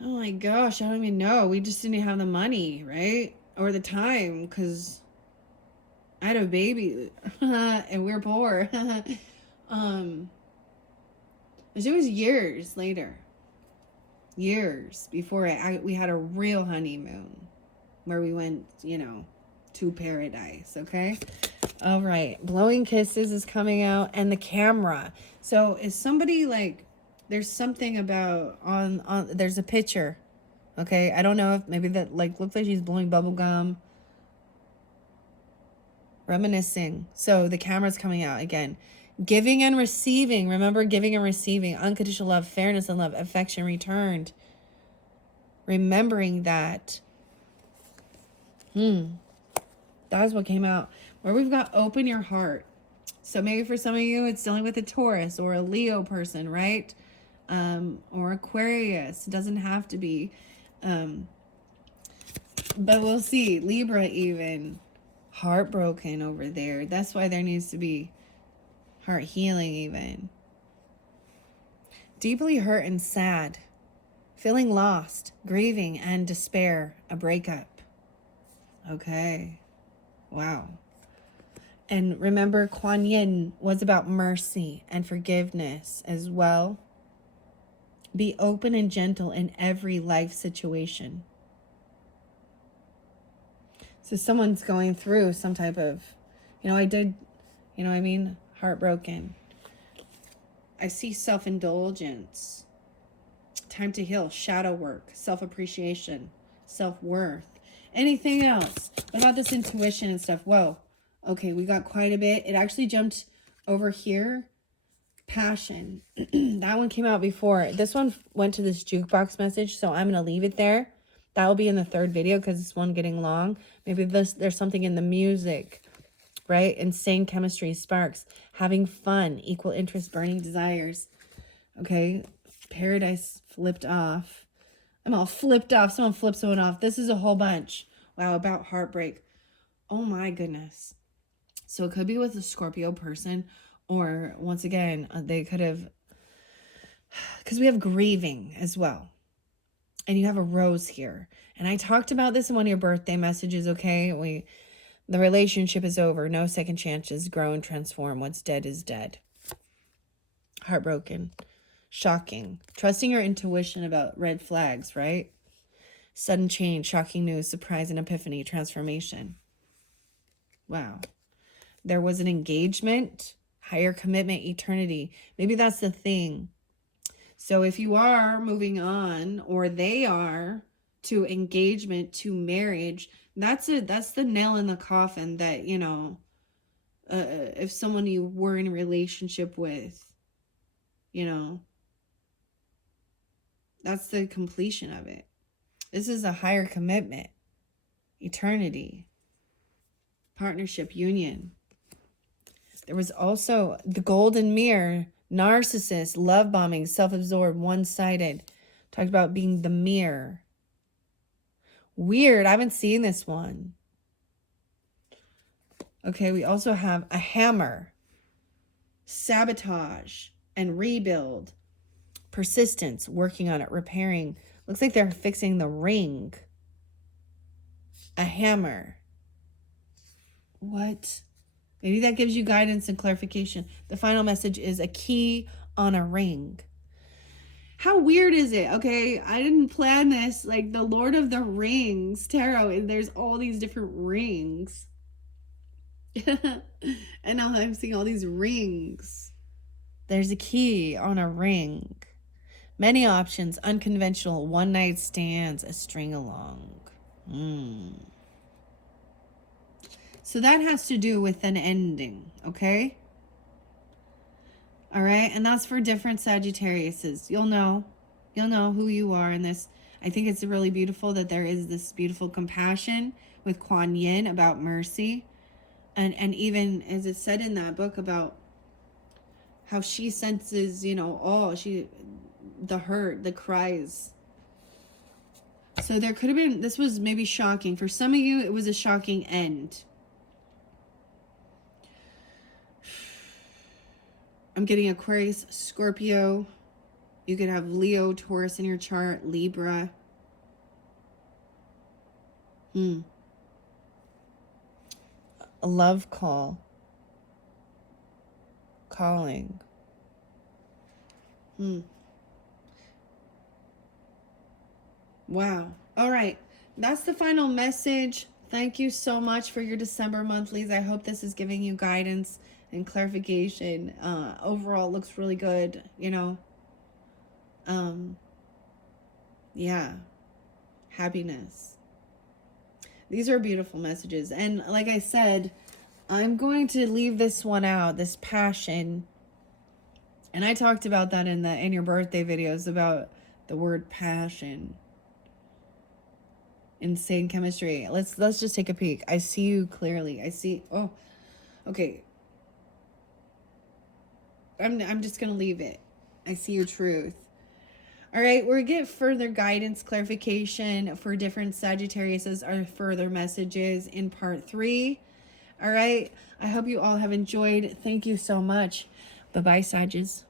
oh my gosh, I don't even know. We just didn't have the money, right? Or the time, because I had a baby and we're poor. It was years later. Years before we had a real honeymoon where we went, to paradise. Okay. All right. Blowing kisses is coming out, and the camera. So is somebody like, there's something about there's a picture. Okay. I don't know if maybe that looks like she's blowing bubble gum. Reminiscing. So the camera's coming out again. Giving and receiving. Remember, giving and receiving. Unconditional love, fairness and love, affection returned. Remembering that. That's what came out. Where we've got open your heart. So maybe for some of you, it's dealing with a Taurus or a Leo person, right? Or Aquarius. It doesn't have to be. But we'll see. Libra even. Heartbroken over there. That's why there needs to be heart healing even. Deeply hurt and sad, feeling lost, grieving and despair, a breakup. Okay. Wow. And remember, Kuan Yin was about mercy and forgiveness as well. Be open and gentle in every life situation. So someone's going through some type of, heartbroken. I see self-indulgence, time to heal, shadow work, self-appreciation, self-worth. Anything else? What about this intuition and stuff? Whoa. Okay, we got quite a bit. It actually jumped over here. Passion. That one came out before. This one went to this jukebox message, so I'm going to leave it there. That will be in the third video because this one getting long. Maybe there's something in the music, right? Insane chemistry, sparks, having fun, equal interest, burning desires. Okay, paradise flipped off. I'm all flipped off. Someone flipped someone off. This is a whole bunch. Wow, about heartbreak. Oh my goodness. So it could be with a Scorpio person, or once again, they could have, because we have grieving as well. And you have a rose here. And I talked about this in one of your birthday messages, okay? The relationship is over. No second chances. Grow and transform. What's dead is dead. Heartbroken. Shocking. Trusting your intuition about red flags, right? Sudden change, shocking news, surprise and epiphany, transformation. Wow. There was an engagement, higher commitment, eternity. Maybe that's the thing. So if you are moving on, or they are, to engagement, to marriage, that's it. That's the nail in the coffin that, if someone you were in a relationship with, that's the completion of it. This is a higher commitment, eternity, partnership, union. There was also the golden mirror, narcissist, love bombing, self-absorbed, one-sided. Talked about being the mirror. Weird. I haven't seen this one. Okay, we also have a hammer, sabotage and rebuild, persistence, working on it, repairing. Looks like they're fixing the ring. A hammer. What? Maybe that gives you guidance and clarification. The final message is a key on a ring. How weird is it? Okay, I didn't plan this. Like the Lord of the Rings tarot, and there's all these different rings. And now I'm seeing all these rings. There's a key on a ring. Many options, unconventional, one night stands, a string along. So that has to do with an ending, okay? All right, and that's for different Sagittariuses. You'll know who you are in this. I think it's really beautiful that there is this beautiful compassion with Kuan Yin about mercy. And even as it said in that book about how she senses, the hurt, the cries. So there could have been, this was maybe shocking. For some of you, it was a shocking end. I'm getting Aquarius, Scorpio. You could have Leo, Taurus in your chart, Libra. A love call. Calling. Wow. All right. That's the final message. Thank you so much for your December monthlies. I hope this is giving you guidance and clarification. Overall, it looks really good, Yeah. Happiness. These are beautiful messages. And like I said, I'm going to leave this one out, this passion. And I talked about that in your birthday videos about the word passion. Insane chemistry. Let's just take a peek. I see you clearly. Oh, okay. I'm just gonna leave it. I see your truth. All right, we'll get further guidance, clarification for different Sagittariuses or further messages in part 3. All right. I hope you all have enjoyed. Thank you so much. Bye-bye, Sages.